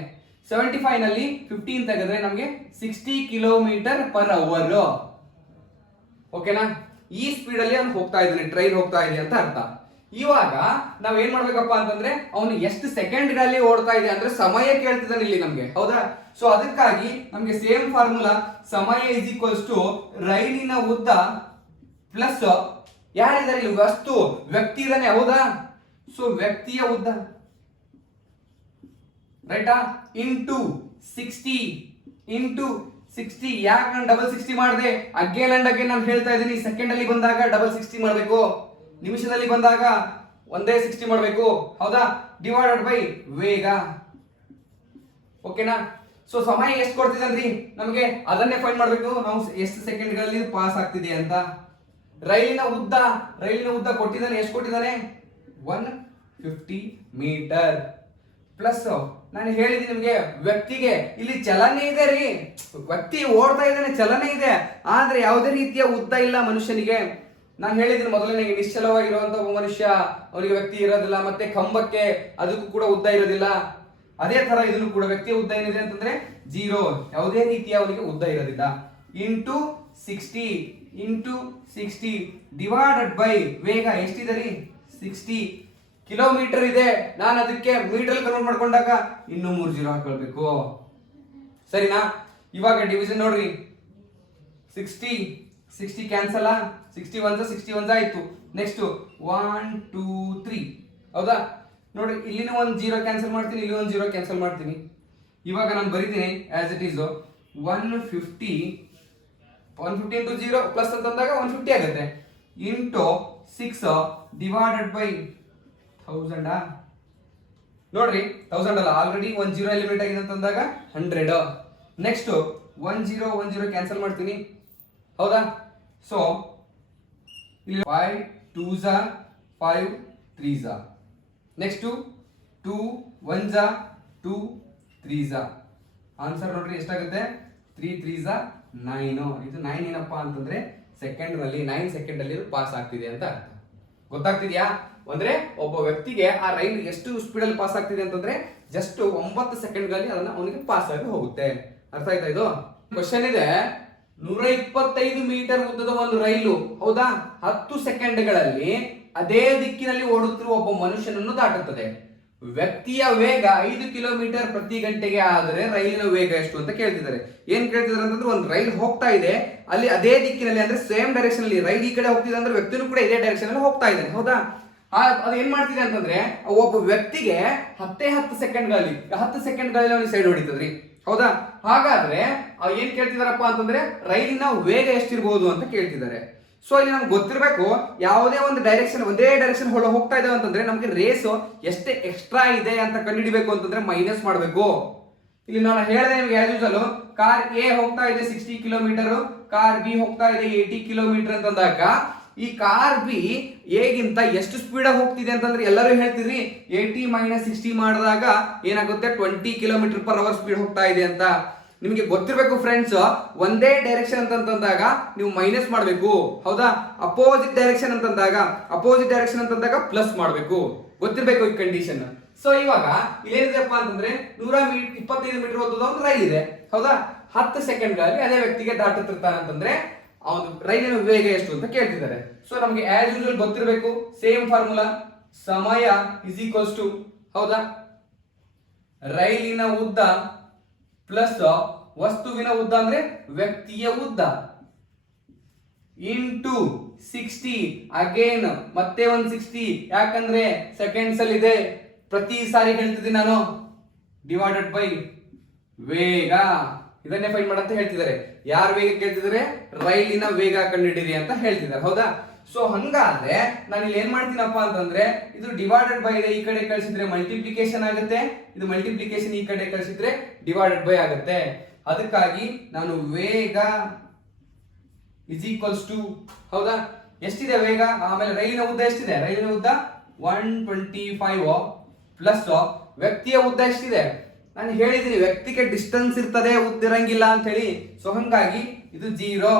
75 ನಲ್ಲಿ 15 ತೆಗೆದ್ರೆ ನಮಗೆ 60 ಕಿಲೋಮೀಟರ್ ಪರ್ ಅವರ್. ಓಕೆನಾ? ಈ ಸ್ಪೀಡ್ ಅಲ್ಲಿ ಅವ್ನು ಹೋಗ್ತಾ ಇದ್ದಾನೆ, ಟ್ರೈನ್ ಹೋಗ್ತಾ ಇದೆ ಅಂತ ಅರ್ಥ. ಇವಾಗ ನಾವ್ ಏನ್ ಮಾಡ್ಬೇಕಪ್ಪ ಅಂತಂದ್ರೆ ಅವನು ಎಷ್ಟು ಸೆಕೆಂಡ್ ಗಳಲ್ಲಿ ಓಡ್ತಾ ಇದೆ ಅಂದ್ರೆ ಸಮಯ ಕೇಳ್ತಿದ್ದಾನೆ ಇಲ್ಲಿ ನಮ್ಗೆ. ಹೌದಾ? ಸೊ ಅದಕ್ಕಾಗಿ ನಮ್ಗೆ ಸೇಮ್ ಫಾರ್ಮುಲಾ, ಸಮಯ ಇಸ್ ಈಕ್ವಲ್ಸ್ ಟು ರೈಲಿನ ಉದ್ದ ಪ್ಲಸ್ ಯಾರಿದ್ದಾರೆ ಇಲ್ಲಿ? ವಸ್ತು, ವ್ಯಕ್ತಿ ಇದ್ದಾನೆ. ಹೌದಾ? ಸೊ ವ್ಯಕ್ತಿಯ ಉದ್ದ ರೈಟಾ ಇಂಟು 60 ಯಾಕೆ ನಾನು ಡಬಲ್ 60 ಮಾಡಿದೆ? ಅಗೇನ್ ಅಂಡ್ ಅಗೇನ್ ನಾನು ಹೇಳ್ತಾ ಇದ್ದೀನಿ, ಸೆಕೆಂಡ್ ಅಲ್ಲಿ ಬಂದಾಗ ಡಬಲ್ 60 ಮಾಡಬೇಕು, ನಿಮಿಷದಲ್ಲಿ ಬಂದಾಗ ಒಂದೇ 60 ಮಾಡಬೇಕು. ಹೌದಾ? ಡಿವೈಡೆಡ್ ಬೈ ವೇಗ. ಓಕೆನಾ? ಸೊ ಸಮಯ ಎಷ್ಟು ಕೊಡ್ತಿದ್ರಿ ನಮಗೆ ಅದನ್ನೇ ಫೈಂಡ್ ಮಾಡಬೇಕು ನಾವು, ಎಷ್ಟು ಸೆಕೆಂಡ್ಗಳಲ್ಲಿ ಪಾಸ್ ಆಗ್ತಿದೆ ಅಂತ. ರೈಲಿನ ಉದ್ದ ಕೊಟ್ಟಿದ್ದಾನೆ. ಎಷ್ಟು ಕೊಟ್ಟಿದ್ದಾನೆ? 150 ಮೀಟರ್. ಪ್ಲಸ್ ನಾನು ಹೇಳಿದ್ದೀನಿ ನಿಮ್ಗೆ ವ್ಯಕ್ತಿಗೆ ಇಲ್ಲಿ ಚಲನೆ ಇದೆ ರೀ, ವ್ಯಕ್ತಿ ಓಡ್ತಾ ಇದ್ದಾನೆ, ಚಲನೆ ಇದೆ, ಆದ್ರೆ ಯಾವುದೇ ರೀತಿಯ ಉದ್ದ ಇಲ್ಲ ಮನುಷ್ಯನಿಗೆ. ನಾನು ಹೇಳಿದ್ದೀನಿ ಮೊದಲನೇ, ನಿಶ್ಚಲವಾಗಿರುವಂತ ಒಬ್ಬ ಮನುಷ್ಯ, ಅವನಿಗೆ ವ್ಯಕ್ತಿ ಇರೋದಿಲ್ಲ. ಮತ್ತೆ ಕಂಬಕ್ಕೆ ಅದಕ್ಕೂ ಕೂಡ ಉದ್ದ ಇರೋದಿಲ್ಲ. ಅದೇ ತರ ಇದನ್ನು ಕೂಡ ವ್ಯಕ್ತಿಯ ಉದ್ದ ಏನಿದೆ ಅಂತಂದ್ರೆ 0, ಯಾವುದೇ ರೀತಿಯ ಅವನಿಗೆ ಉದ್ದ ಇರೋದಿಲ್ಲ. ಇಂಟು 60 ಡಿವೈಡೆಡ್ ಬೈ ವೇಗ ಎಷ್ಟಿದೆ ರೀ? 60 ಕಿಲೋಮೀಟರ್ ಇದೆ. ನಾನು ಅದಕ್ಕೆ ಮೀಟರ್ ಕನ್ವರ್ಟ್ ಮಾಡ್ಕೊಂಡಾಗ ಇನ್ನೂ 3 0 ಹಾಕೊಳ್ಬೇಕು. ಸರಿನಾ? ಇವಾಗ ಡಿವಿಷನ್ ನೋಡ್ರಿ, 60 ಕ್ಯಾನ್ಸಲ್, 61 ಆಯ್ತು. ನೆಕ್ಸ್ಟ್ 1 2 3. ಹೌದಾ? ನೋಡ್ರಿ, ಇಲ್ಲಿನ ಒಂದು 0 ಕ್ಯಾನ್ಸಲ್ ಮಾಡ್ತೀನಿ, ಇಲ್ಲಿ ಒಂದು 0 ಕ್ಯಾನ್ಸಲ್ ಮಾಡ್ತೀನಿ. ಇವಾಗ ನಾನು ಬರೀತೀನಿ as it is 150 into 0 plus ಅಂತಂದಾಗ 150 ಆಗುತ್ತೆ. Into 6 divided by 1000. ನೋಡ್ರಿ, 1000 ಅಲ್ಲ, ಆಲ್ರೆಡಿ 1 0 ಎಲಿಮಿನೇಟ್ ಆಗಿದೆ ಅಂತಂದಾಗ 100. ನೆಕ್ಸ್ಟ್ 1 0 ಕ್ಯಾನ್ಸಲ್ ಮಾಡ್ತೀನಿ. ಹೌದಾ? ಸೊ ಇಲ್ಲಿ 5 2s 5 3s. Next 2 1s 2 3s. Answer ನೋಡ್ರಿ ಎಷ್ಟಾಗುತ್ತೆ? 3 3s 9. ಇದು 9 ಏನಪ್ಪಾ ಅಂತಂದ್ರೆ ಸೆಕೆಂಡ್ ನಲ್ಲಿ 9 ಸೆಕೆಂಡ್ ಅಲ್ಲಿ ಪಾಸ್ ಆಗ್ತಿದೆ ಅಂತ ಅರ್ಥ. ಗೊತ್ತಾಗ್ತಿದ್ಯಾ? ಅಂದ್ರೆ ಒಬ್ಬ ವ್ಯಕ್ತಿಗೆ ಆ ರೈಲ್ ಎಷ್ಟು ಸ್ಪೀಡ್ ಅಲ್ಲಿ ಪಾಸ್ ಆಗ್ತಿದೆ ಅಂತಂದ್ರೆ ಜಸ್ಟ್ 9 ಸೆಕೆಂಡ್ಗಳಲ್ಲಿ ಅದನ್ನ ಅವನಿಗೆ ಪಾಸ್ ಆಗಿ ಹೋಗುತ್ತೆ. ಅರ್ಥ ಆಯ್ತಾ? ಇದು ಕ್ವಶನ್ ಇದೆ, 125 ಮೀಟರ್ ಉದ್ದದ ಒಂದು ರೈಲು, ಹೌದಾ, 10 ಸೆಕೆಂಡ್ಗಳಲ್ಲಿ ಅದೇ ದಿಕ್ಕಿನಲ್ಲಿ ಓಡುತ್ತಿರುವ ಒಬ್ಬ ಮನುಷ್ಯನನ್ನು ದಾಟುತ್ತದೆ. ವ್ಯಕ್ತಿಯ ವೇಗ 5 ಕಿಲೋಮೀಟರ್ ಪ್ರತಿ ಗಂಟೆಗೆ ಆದರೆ ರೈಲಿನ ವೇಗ ಎಷ್ಟು ಅಂತ ಕೇಳ್ತಿದ್ದಾರೆ. ಏನ್ ಕೇಳ್ತಿದ್ದಾರೆ ಅಂತಂದ್ರೆ ಒಂದು ರೈಲ್ ಹೋಗ್ತಾ ಇದೆ, ಅಲ್ಲಿ ಅದೇ ದಿಕ್ಕಿನಲ್ಲಿ ಅಂದ್ರೆ ಸೇಮ್ ಡೈರೆಕ್ಷನ್ ಅಲ್ಲಿ ರೈಲ್ ಈ ಕಡೆ ಹೋಗ್ತಿದೆ ಅಂದ್ರೆ ವ್ಯಕ್ತಿನೂ ಕೂಡ ಇದೇ ಡೈರೆಕ್ಷನ್ ಅಲ್ಲಿ ಹೋಗ್ತಾ ಇದ್ದಾನೆ. ಹೌದಾ? ಅದು ಏನ್ ಮಾಡ್ತಿದೆ ಅಂತಂದ್ರೆ ಒಬ್ಬ ವ್ಯಕ್ತಿಗೆ 10 ಸೆಕೆಂಡ್ಗಳಲ್ಲಿ ಅವನಿಗೆ ಸೈಡ್ ಹೊಡಿತದ್ರಿ. ಹೌದಾ? ಹಾಗಾದ್ರೆ ಏನ್ ಕೇಳ್ತಿದಾರಪ್ಪ ಅಂತಂದ್ರೆ ರೈಲಿನ ವೇಗ ಎಷ್ಟಿರ್ಬೋದು ಅಂತ ಕೇಳ್ತಿದ್ದಾರೆ. ಸೊ ಇಲ್ಲಿ ನಮ್ಗೆ ಗೊತ್ತಿರಬೇಕು, ಯಾವುದೇ ಒಂದು ಡೈರೆಕ್ಷನ್ ಒಂದೇ ಡೈರೆಕ್ಷನ್ ಹೋಗ್ತಾ ಇದ್ದೇವೆ ಅಂತಂದ್ರೆ ನಮ್ಗೆ ರೇಸ್ ಎಷ್ಟೇ ಎಕ್ಸ್ಟ್ರಾ ಇದೆ ಅಂತ ಕಂಡುಹಿಡಿಬೇಕು ಅಂತಂದ್ರೆ ಮೈನಸ್ ಮಾಡಬೇಕು. ಇಲ್ಲಿ ನಾನು ಹೇಳಿದೆ ನಿಮ್ಗೆ ಆಸ್ ಯೂಶುವಲ್, ಕಾರ್ ಎ ಹೋಗ್ತಾ ಇದೆ 60 ಕಿಲೋಮೀಟರ್, ಕಾರ್ ಬಿ ಹೋಗ್ತಾ ಇದೆ 80 ಕಿಲೋಮೀಟರ್ ಅಂತಂದಾಗ ಈ ಕಾರ್ ಬಿ ಎಗಿಂತ ಎಷ್ಟು ಸ್ಪೀಡ್ ಆಗಿ ಹೋಗ್ತಿದೆ ಅಂತಂದ್ರೆ ಎಲ್ಲರೂ ಹೇಳ್ತಿದ್ರಿ 80 - 60 ಮಾಡಿದಾಗ ಏನಾಗುತ್ತೆ 20 ಕಿಲೋಮೀಟರ್ ಪರ್ ಅವರ್ ಸ್ಪೀಡ್ ಹೋಗ್ತಾ ಇದೆ ಅಂತ. ನಿಮಗೆ ಗೊತ್ತಿರಬೇಕು ಫ್ರೆಂಡ್ಸ್, ಒಂದೇ ಡೈರೆಕ್ಷನ್ ಅಂತಂದಾಗ ನೀವು ಮೈನಸ್ ಮಾಡಬೇಕು, ಹೌದಾ. ಅಪೋಸಿಟ್ ಡೈರೆಕ್ಷನ್ ಅಂತಂದಾಗ ಪ್ಲಸ್ ಮಾಡಬೇಕು, ಗೊತ್ತಿರಬೇಕು ಈ ಕಂಡೀಷನ್. ಸೊ ಇವಾಗ ಇಲ್ಲೇನಿದೆಪ್ಪ ಅಂತಂದ್ರೆ 125 ಮೀಟರ್ ಓದುದ ಒಂದು ರೈಲ್ ಇದೆ, ಹೌದಾ. 10 ಸೆಕೆಂಡ್ಗಳಲ್ಲಿ ಅದೇ ವ್ಯಕ್ತಿಗೆ ದಾಟುತ್ತಿರ್ತಾನೆ ಅಂತಂದ್ರೆ ಅವನು ರೈಲಿನ ವೇಗ ಎಷ್ಟು ಅಂತ ಕೇಳ್ತಿದ್ದಾರೆ. ಸೊ ನಮಗೆ ಆಸ್ ಯೂಶುವಲ್ ಗೊತ್ತಿರಬೇಕು, ಸೇಮ್ ಫಾರ್ಮುಲಾ, ಸಮಯ ಇಸ್ ಈಕ್ವಲ್ಸ್ ಟು, ಹೌದಾ, ರೈಲಿನ ಉದ್ದ ಪ್ಲಸ್ ವಸ್ತುವಿನ ಉದ್ದ ಅಂದ್ರೆ ವ್ಯಕ್ತಿಯ ಉದ್ದ ಇಂಟು 60, ಅಗೇನ್ ಮತ್ತೆ 160, ಯಾಕಂದ್ರೆ ಸೆಕೆಂಡ್ಸ್ ಅಲ್ಲಿ ಇದೆ, ಪ್ರತಿ ಸಾರಿ ಹೇಳ್ತಿದ್ದೀನಿ ನಾನು, ಡಿವೈಡೆಡ್ ಬೈ ವೇಗ. ಇದನ್ನೇ ಫೈಂಡ್ ಮಾಡಂತ ಹೇಳ್ತಿದ್ದಾರೆ. ಯಾರ ವೇಗ ಕೇಳ್ತಿದ್ದಾರೆ? ರೈಲಿನ ವೇಗ ಕಂಡುಹಿಡಿಯಿರಿ ಅಂತ ಹೇಳ್ತಿದ್ದಾರೆ, ಹೌದಾ. ಸೊ ಹಂಗಾದ್ರೆ ನಾನು ಇಲ್ಲಿ ಏನ್ ಮಾಡ್ತೀನಪ್ಪ ಅಂತಂದ್ರೆ, ಇದು ಡಿವೈಡೆಡ್ ಬೈ ಇದೆ, ಈ ಕಡೆ ಕಳಿಸಿದ್ರೆ ಮಲ್ಟಿಪ್ಲಿಕೇಶನ್ ಆಗುತ್ತೆ, ಇದು ಮಲ್ಟಿಪ್ಲಿಕೇಶನ್ ಈ ಕಡೆ ಕಳಿಸಿದ್ರೆ ಡಿವೈಡೆಡ್ ಬೈ ಆಗುತ್ತೆ. ಅದಕ್ಕಾಗಿ ನಾನು ವೇಗ ಇಸ್ ಈಕ್ವಲ್ಸ್ ಟು, ಹೌದಾ, ಎಷ್ಟಿದೆ ವೇಗ, ಆಮೇಲೆ ರೈಲಿನ ಉದ್ದ ಎಷ್ಟಿದೆ, ರೈಲಿನ ಉದ್ದ 125 ಪ್ಲಸ್ ವ್ಯಕ್ತಿಯ ಉದ್ದ ಎಷ್ಟಿದೆ, ನಾನು ಹೇಳಿದ್ದೀನಿ ವ್ಯಕ್ತಿಗೆ ಡಿಸ್ಟೆನ್ಸ್ ಇರ್ತದೆ, ಉದ್ದ ಇರಂಗಿಲ್ಲ ಅಂತ ಹೇಳಿ. ಸೊ ಹಂಗಾಗಿ ಇದು 0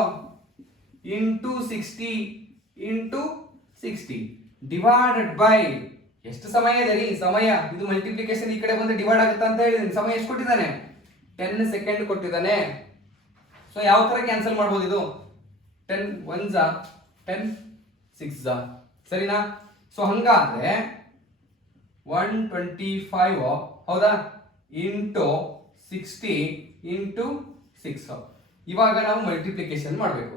ಇಂಟು 60 ಡಿವೈಡೆಡ್ ಬೈ ಎಷ್ಟು ಸಮಯ ಇದೆ ರೀ, ಸಮಯ ಇದು ಮಲ್ಟಿಪ್ಲಿಕೇಶನ್ ಈ ಕಡೆ ಬಂದು ಡಿವೈಡ್ ಆಗುತ್ತೆ ಅಂತ ಹೇಳಿದ್ದೀನಿ. ಸಮಯ ಎಷ್ಟು ಕೊಟ್ಟಿದ್ದಾನೆ? 10 ಸೆಕೆಂಡ್ ಕೊಟ್ಟಿದ್ದಾನೆ. ಸೊ ಯಾವ ತರ ಕ್ಯಾನ್ಸಲ್ ಮಾಡ್ಬೋದು ಇದು? 10 1s 10 6s, ಸರಿನಾ. ಸೊ ಹಂಗಾದ್ರೆ 125, ಹೌದಾ, ಇಂಟು 60 ಇಂಟು 6. ಇವಾಗ ನಾವು ಮಲ್ಟಿಪ್ಲಿಕೇಶನ್ ಮಾಡಬೇಕು.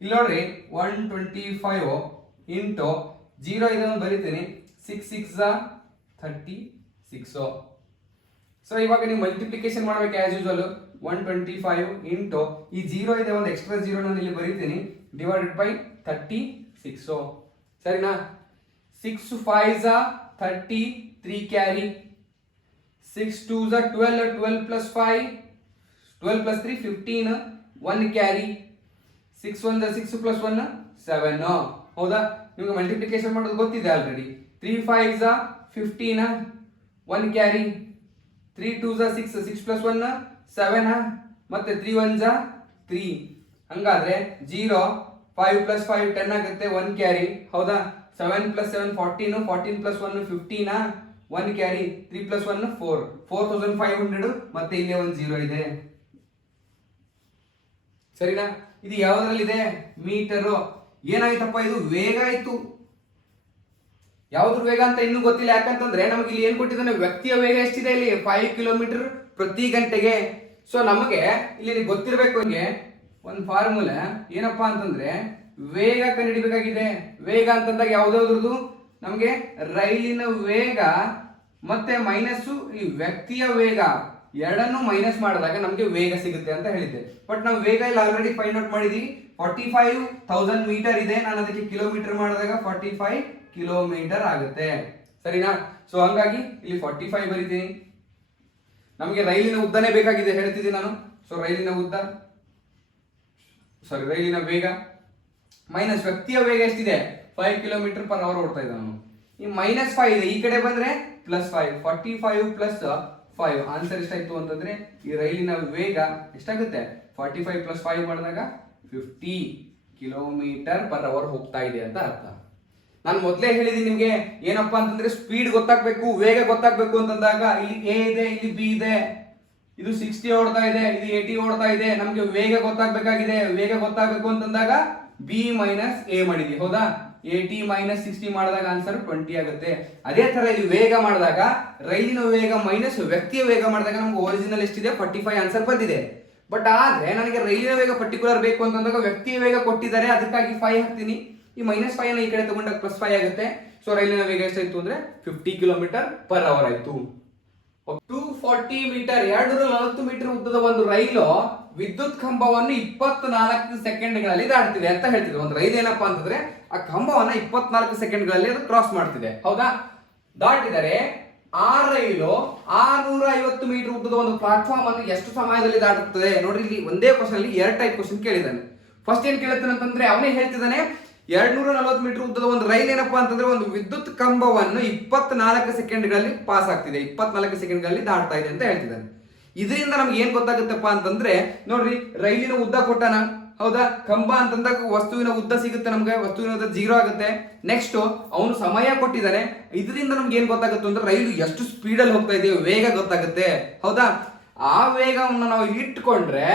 ಇಲ್ಲಿ ನೋಡ್ರಿ, 125 ಇಂಟು 0 ಇದೆ ಅಂತ ಬರೀತೀನಿ, 6 6s 36. ಸೊ ಇವಾಗ ನೀವು ಮಲ್ಟಿಪ್ಲಿಕೇಶನ್ ಮಾಡ್ಬೇಕು ಆಸ್ ಯೂಶುವಲ್. 125 ಇಂಟು ಈ 0 ಇದೆ, ಒಂದು ಎಕ್ಸ್ಟ್ರಾ 0 ನಾನು ಇಲ್ಲಿ ಬರೀತೀನಿ, ಡಿವೈಡೆಡ್ ಬೈ 36, ಸರಿನಾ. 6 5s 30, 3 carry, 6 2s 12, 12 plus 5, 12 plus 3 15, 1 carry, 6 1s 6 plus 1 7, ಹೌದಾ. ನಿಮಗೆ ಮಲ್ಟಿಪ್ಲಿಕೇಶನ್ ಮಾಡೋದು ಗೊತ್ತಿದೆ already. 3 5s 15, 1 carry, 3 2s 6, 6 plus 1 7, ಮತ್ತೆ 3 1s 3. ಹಂಗಾದ್ರೆ 0 5 plus 5 10 ಆಗುತ್ತೆ, 1 ಕ್ಯಾರಿ, ಹೌದಾ. 7 plus 7 14, 14 plus 1 15, 1 ಕ್ಯಾರಿ, 3 plus 1 4, 4500, ಮತ್ತೆ ಇಲ್ಲೇ ಒಂದು 0 ಇದೆ, ಸರಿನಾ. ಇದು ಯಾವ್ದ್ರಲ್ಲಿದೆ? ಮೀಟರು. ಏನಾಯ್ತಪ್ಪ ಇದು? ವೇಗ ಆಯ್ತು. ಯಾವ್ದ್ರ ವೇಗ ಅಂತ ಇನ್ನೂ ಗೊತ್ತಿಲ್ಲ, ಯಾಕಂತಂದ್ರೆ ನಮಗೆ ಇಲ್ಲಿ ಏನ್ ಕೊಟ್ಟಿದ್ದಾನೆ, ವ್ಯಕ್ತಿಯ ವೇಗ ಎಷ್ಟಿದೆ ಇಲ್ಲಿ, 5 ಕಿಲೋಮೀಟರ್ ಪ್ರತಿ ಗಂಟೆಗೆ. ಸೊ ನಮಗೆ ಇಲ್ಲಿ ಗೊತ್ತಿರಬೇಕು, ನಿಮಗೆ ಒಂದು ಫಾರ್ಮುಲಾ ಏನಪ್ಪಾ ಅಂತಂದ್ರೆ, ವೇಗ ಕಂಡುಹಿಡಿಬೇಕಾಗಿದೆ. ವೇಗ ಅಂತಂದಾಗ ಯಾವ್ದಾವ್ದು ನಮಗೆ ರೈಲಿನ ವೇಗ ಮತ್ತೆ ಮೈನಸ್ ಈ ವ್ಯಕ್ತಿಯ ವೇಗ ಎರಡನ್ನು ಮೈನಸ್ ಮಾಡಿದಾಗ ನಮಗೆ ವೇಗ ಸಿಗುತ್ತೆ ಅಂತ ಹೇಳಿದ್ದೆ. ಬಟ್ ನಾವು ವೇಗ ಇಲ್ಲಿ ಆಲ್ರೆಡಿ ಫೈಂಡ್ ಔಟ್ ಮಾಡಿದ್ವಿ, 45,000 ಮೀಟರ್ ಇದೆ. ನಾನು ಅದಕ್ಕೆ ಕಿಲೋಮೀಟರ್ ಮಾಡಿದಾಗ 45 ಕಿಲೋಮೀಟರ್ ಆಗುತ್ತೆ, ಸರಿನಾ. ಸೊ ಹಂಗಾಗಿ ಇಲ್ಲಿ 45 ಬರೀತೀನಿ. ನಮಗೆ ರೈಲಿನ ಉದ್ದನೇ ಬೇಕಾಗಿದೆ ಹೇಳ್ತಿದ್ದೀನಿ ನಾನು. ಸೊ ರೈಲಿನ ವೇಗ ಮೈನಸ್ ವ್ಯಕ್ತಿಯ ವೇಗ ಎಷ್ಟಿದೆ, 5 ಕಿಲೋಮೀಟರ್ ಪರ್ ಅವರ್ ಓಡ್ತಾ ಇದ್ದ ನಾನು. ಈ -5 ಇದೆ, ಈ ಕಡೆ ಬಂದ್ರೆ +5, 45 ಪ್ಲಸ್ 5. ಆನ್ಸರ್ ಎಷ್ಟಾಯ್ತು ಅಂತಂದ್ರೆ, ಈ ರೈಲಿನ ವೇಗ ಎಷ್ಟಾಗುತ್ತೆ, 45 + 5 ಮಾಡಿದಾಗ 50 ಕಿಲೋಮೀಟರ್ ಪರ್ ಅವರ್ ಹೋಗ್ತಾ ಇದೆ ಅಂತ ಅರ್ಥ. ನಾನು ಮೊದಲೇ ಹೇಳಿದ್ದೀನಿ ನಿಮ್ಗೆ, ಏನಪ್ಪಾ ಅಂತಂದ್ರೆ ಸ್ಪೀಡ್ ಗೊತ್ತಾಗ್ಬೇಕು, ವೇಗ ಗೊತ್ತಾಗ್ಬೇಕು ಅಂತಂದಾಗ ಇಲ್ಲಿ ಎ ಇದೆ, ಇಲ್ಲಿ ಬಿ ಇದೆ, ಇದು 60 ಓಡ್ತಾ ಇದೆ, ಇದು 80 ಓಡ್ತಾ ಇದೆ. ನಮ್ಗೆ ವೇಗ ಗೊತ್ತಾಗ್ಬೇಕಾಗಿದೆ. ವೇಗ ಗೊತ್ತಾಗ್ಬೇಕು ಅಂತಂದಾಗ ಬಿ ಮೈನಸ್ ಎ ಮಾಡಿದ್ವಿ, ಹೌದಾ. 80 - 60 ಮಾಡಿದಾಗ ಆನ್ಸರ್ 20 ಆಗುತ್ತೆ. ಅದೇ ತರ ಇಲ್ಲಿ ವೇಗ ಮಾಡಿದಾಗ ರೈಲಿನ ವೇಗ ಮೈನಸ್ ವ್ಯಕ್ತಿಯ ವೇಗ ಮಾಡಿದಾಗ ನಮ್ಗೆ ಒರಿಜಿನಲ್ ಎಷ್ಟಿದೆ, 45 ಆನ್ಸರ್ ಬಂದಿದೆ. ಬಟ್ ಆದ್ರೆ ನನಗೆ ರೈಲಿನ ವೇಗ ಪರ್ಟಿಕ್ಯುಲರ್ ಬೇಕು ಅಂತಂದಾಗ ವ್ಯಕ್ತಿಯ ವೇಗ ಕೊಟ್ಟಿದ್ದಾರೆ, ಅದಕ್ಕಾಗಿ 5 ಹಾಕ್ತೀನಿ. ಈ -5 ಅನ್ನ ಈ ಕಡೆ ತಗೊಂಡಾಗ +5 ಆಗುತ್ತೆ. ಸೊ ರೈಲಿನ ವೇಗ ಎಷ್ಟಾಯ್ತು ಅಂದ್ರೆ 50 ಕಿಲೋಮೀಟರ್ ಪರ್ ಅವರ್ ಆಯ್ತು. 240 ಮೀಟರ್ 240 ಮೀಟರ್ ಉದ್ದದ ಒಂದು ರೈಲು ವಿದ್ಯುತ್ ಕಂಬವನ್ನು 24 ಸೆಕೆಂಡ್ಗಳಲ್ಲಿ ದಾಟ್ತಿದೆ ಅಂತ ಹೇಳ್ತಿದೆ. ಒಂದು ರೈಲು ಏನಪ್ಪಾ ಅಂತಂದ್ರೆ ಆ ಕಂಬವನ್ನ 24 ಸೆಕೆಂಡ್ಗಳಲ್ಲಿ ಅದು ಕ್ರಾಸ್ ಮಾಡ್ತಿದೆ, ಹೌದಾ. ದಾಟಿದರೆ ಆ ರೈಲು 650 ಮೀಟರ್ ಉದ್ದದ ಒಂದು ಪ್ಲಾಟ್ಫಾರ್ಮ್ ಅನ್ನು ಎಷ್ಟು ಸಮಯದಲ್ಲಿ ದಾಟುತ್ತದೆ? ನೋಡ್ರಿ, ಇಲ್ಲಿ ಒಂದೇ ಕ್ವಶನ್ ಅಲ್ಲಿ 2 ಟೈಪ್ ಕ್ವಶನ್ ಕೇಳಿದ್ದಾನೆ. ಫಸ್ಟ್ ಏನ್ ಕೇಳ್ತಾನೆ ಅಂತಂದ್ರೆ, ಅವನೇ ಹೇಳ್ತಿದ್ದಾನೆ 240 ಮೀಟರ್ ಉದ್ದದ ಒಂದು ರೈಲ್ ಏನಪ್ಪಾ ಅಂತಂದ್ರೆ ಒಂದು ವಿದ್ಯುತ್ ಕಂಬವನ್ನು 24 ಸೆಕೆಂಡ್ಗಳಲ್ಲಿ ಪಾಸ್ ಆಗ್ತಿದೆ, 24 ಸೆಕೆಂಡ್ಗಳಲ್ಲಿ ದಾಟ್ತಾ ಇದೆ ಅಂತ ಹೇಳ್ತಿದ್ದಾನೆ. ಇದರಿಂದ ನಮ್ಗೆ ಏನ್ ಗೊತ್ತಾಗುತ್ತಪ್ಪ ಅಂತಂದ್ರೆ ನೋಡ್ರಿ, ರೈಲಿನ ಉದ್ದ ಕೊಟ್ಟಾನ, ಹೌದಾ, ಕಂಬ ಅಂತಂದಾಗ ವಸ್ತುವಿನ ಉದ್ದ ಸಿಗುತ್ತೆ ನಮ್ಗೆ, ವಸ್ತುವಿನ ಉದ್ದ 0 ಆಗುತ್ತೆ. ನೆಕ್ಸ್ಟ್ ಅವನು ಸಮಯ ಕೊಟ್ಟಿದ್ದಾನೆ. ಇದರಿಂದ ನಮ್ಗೆ ಏನ್ ಗೊತ್ತಾಗುತ್ತೆ ಅಂದ್ರೆ ರೈಲು ಎಷ್ಟು ಸ್ಪೀಡಲ್ಲಿ ಹೋಗ್ತಾ ಇದೆ, ವೇಗ ಗೊತ್ತಾಗುತ್ತೆ, ಹೌದಾ. ಆ ವೇಗವನ್ನು ನಾವು ಇಟ್ಕೊಂಡ್ರೆ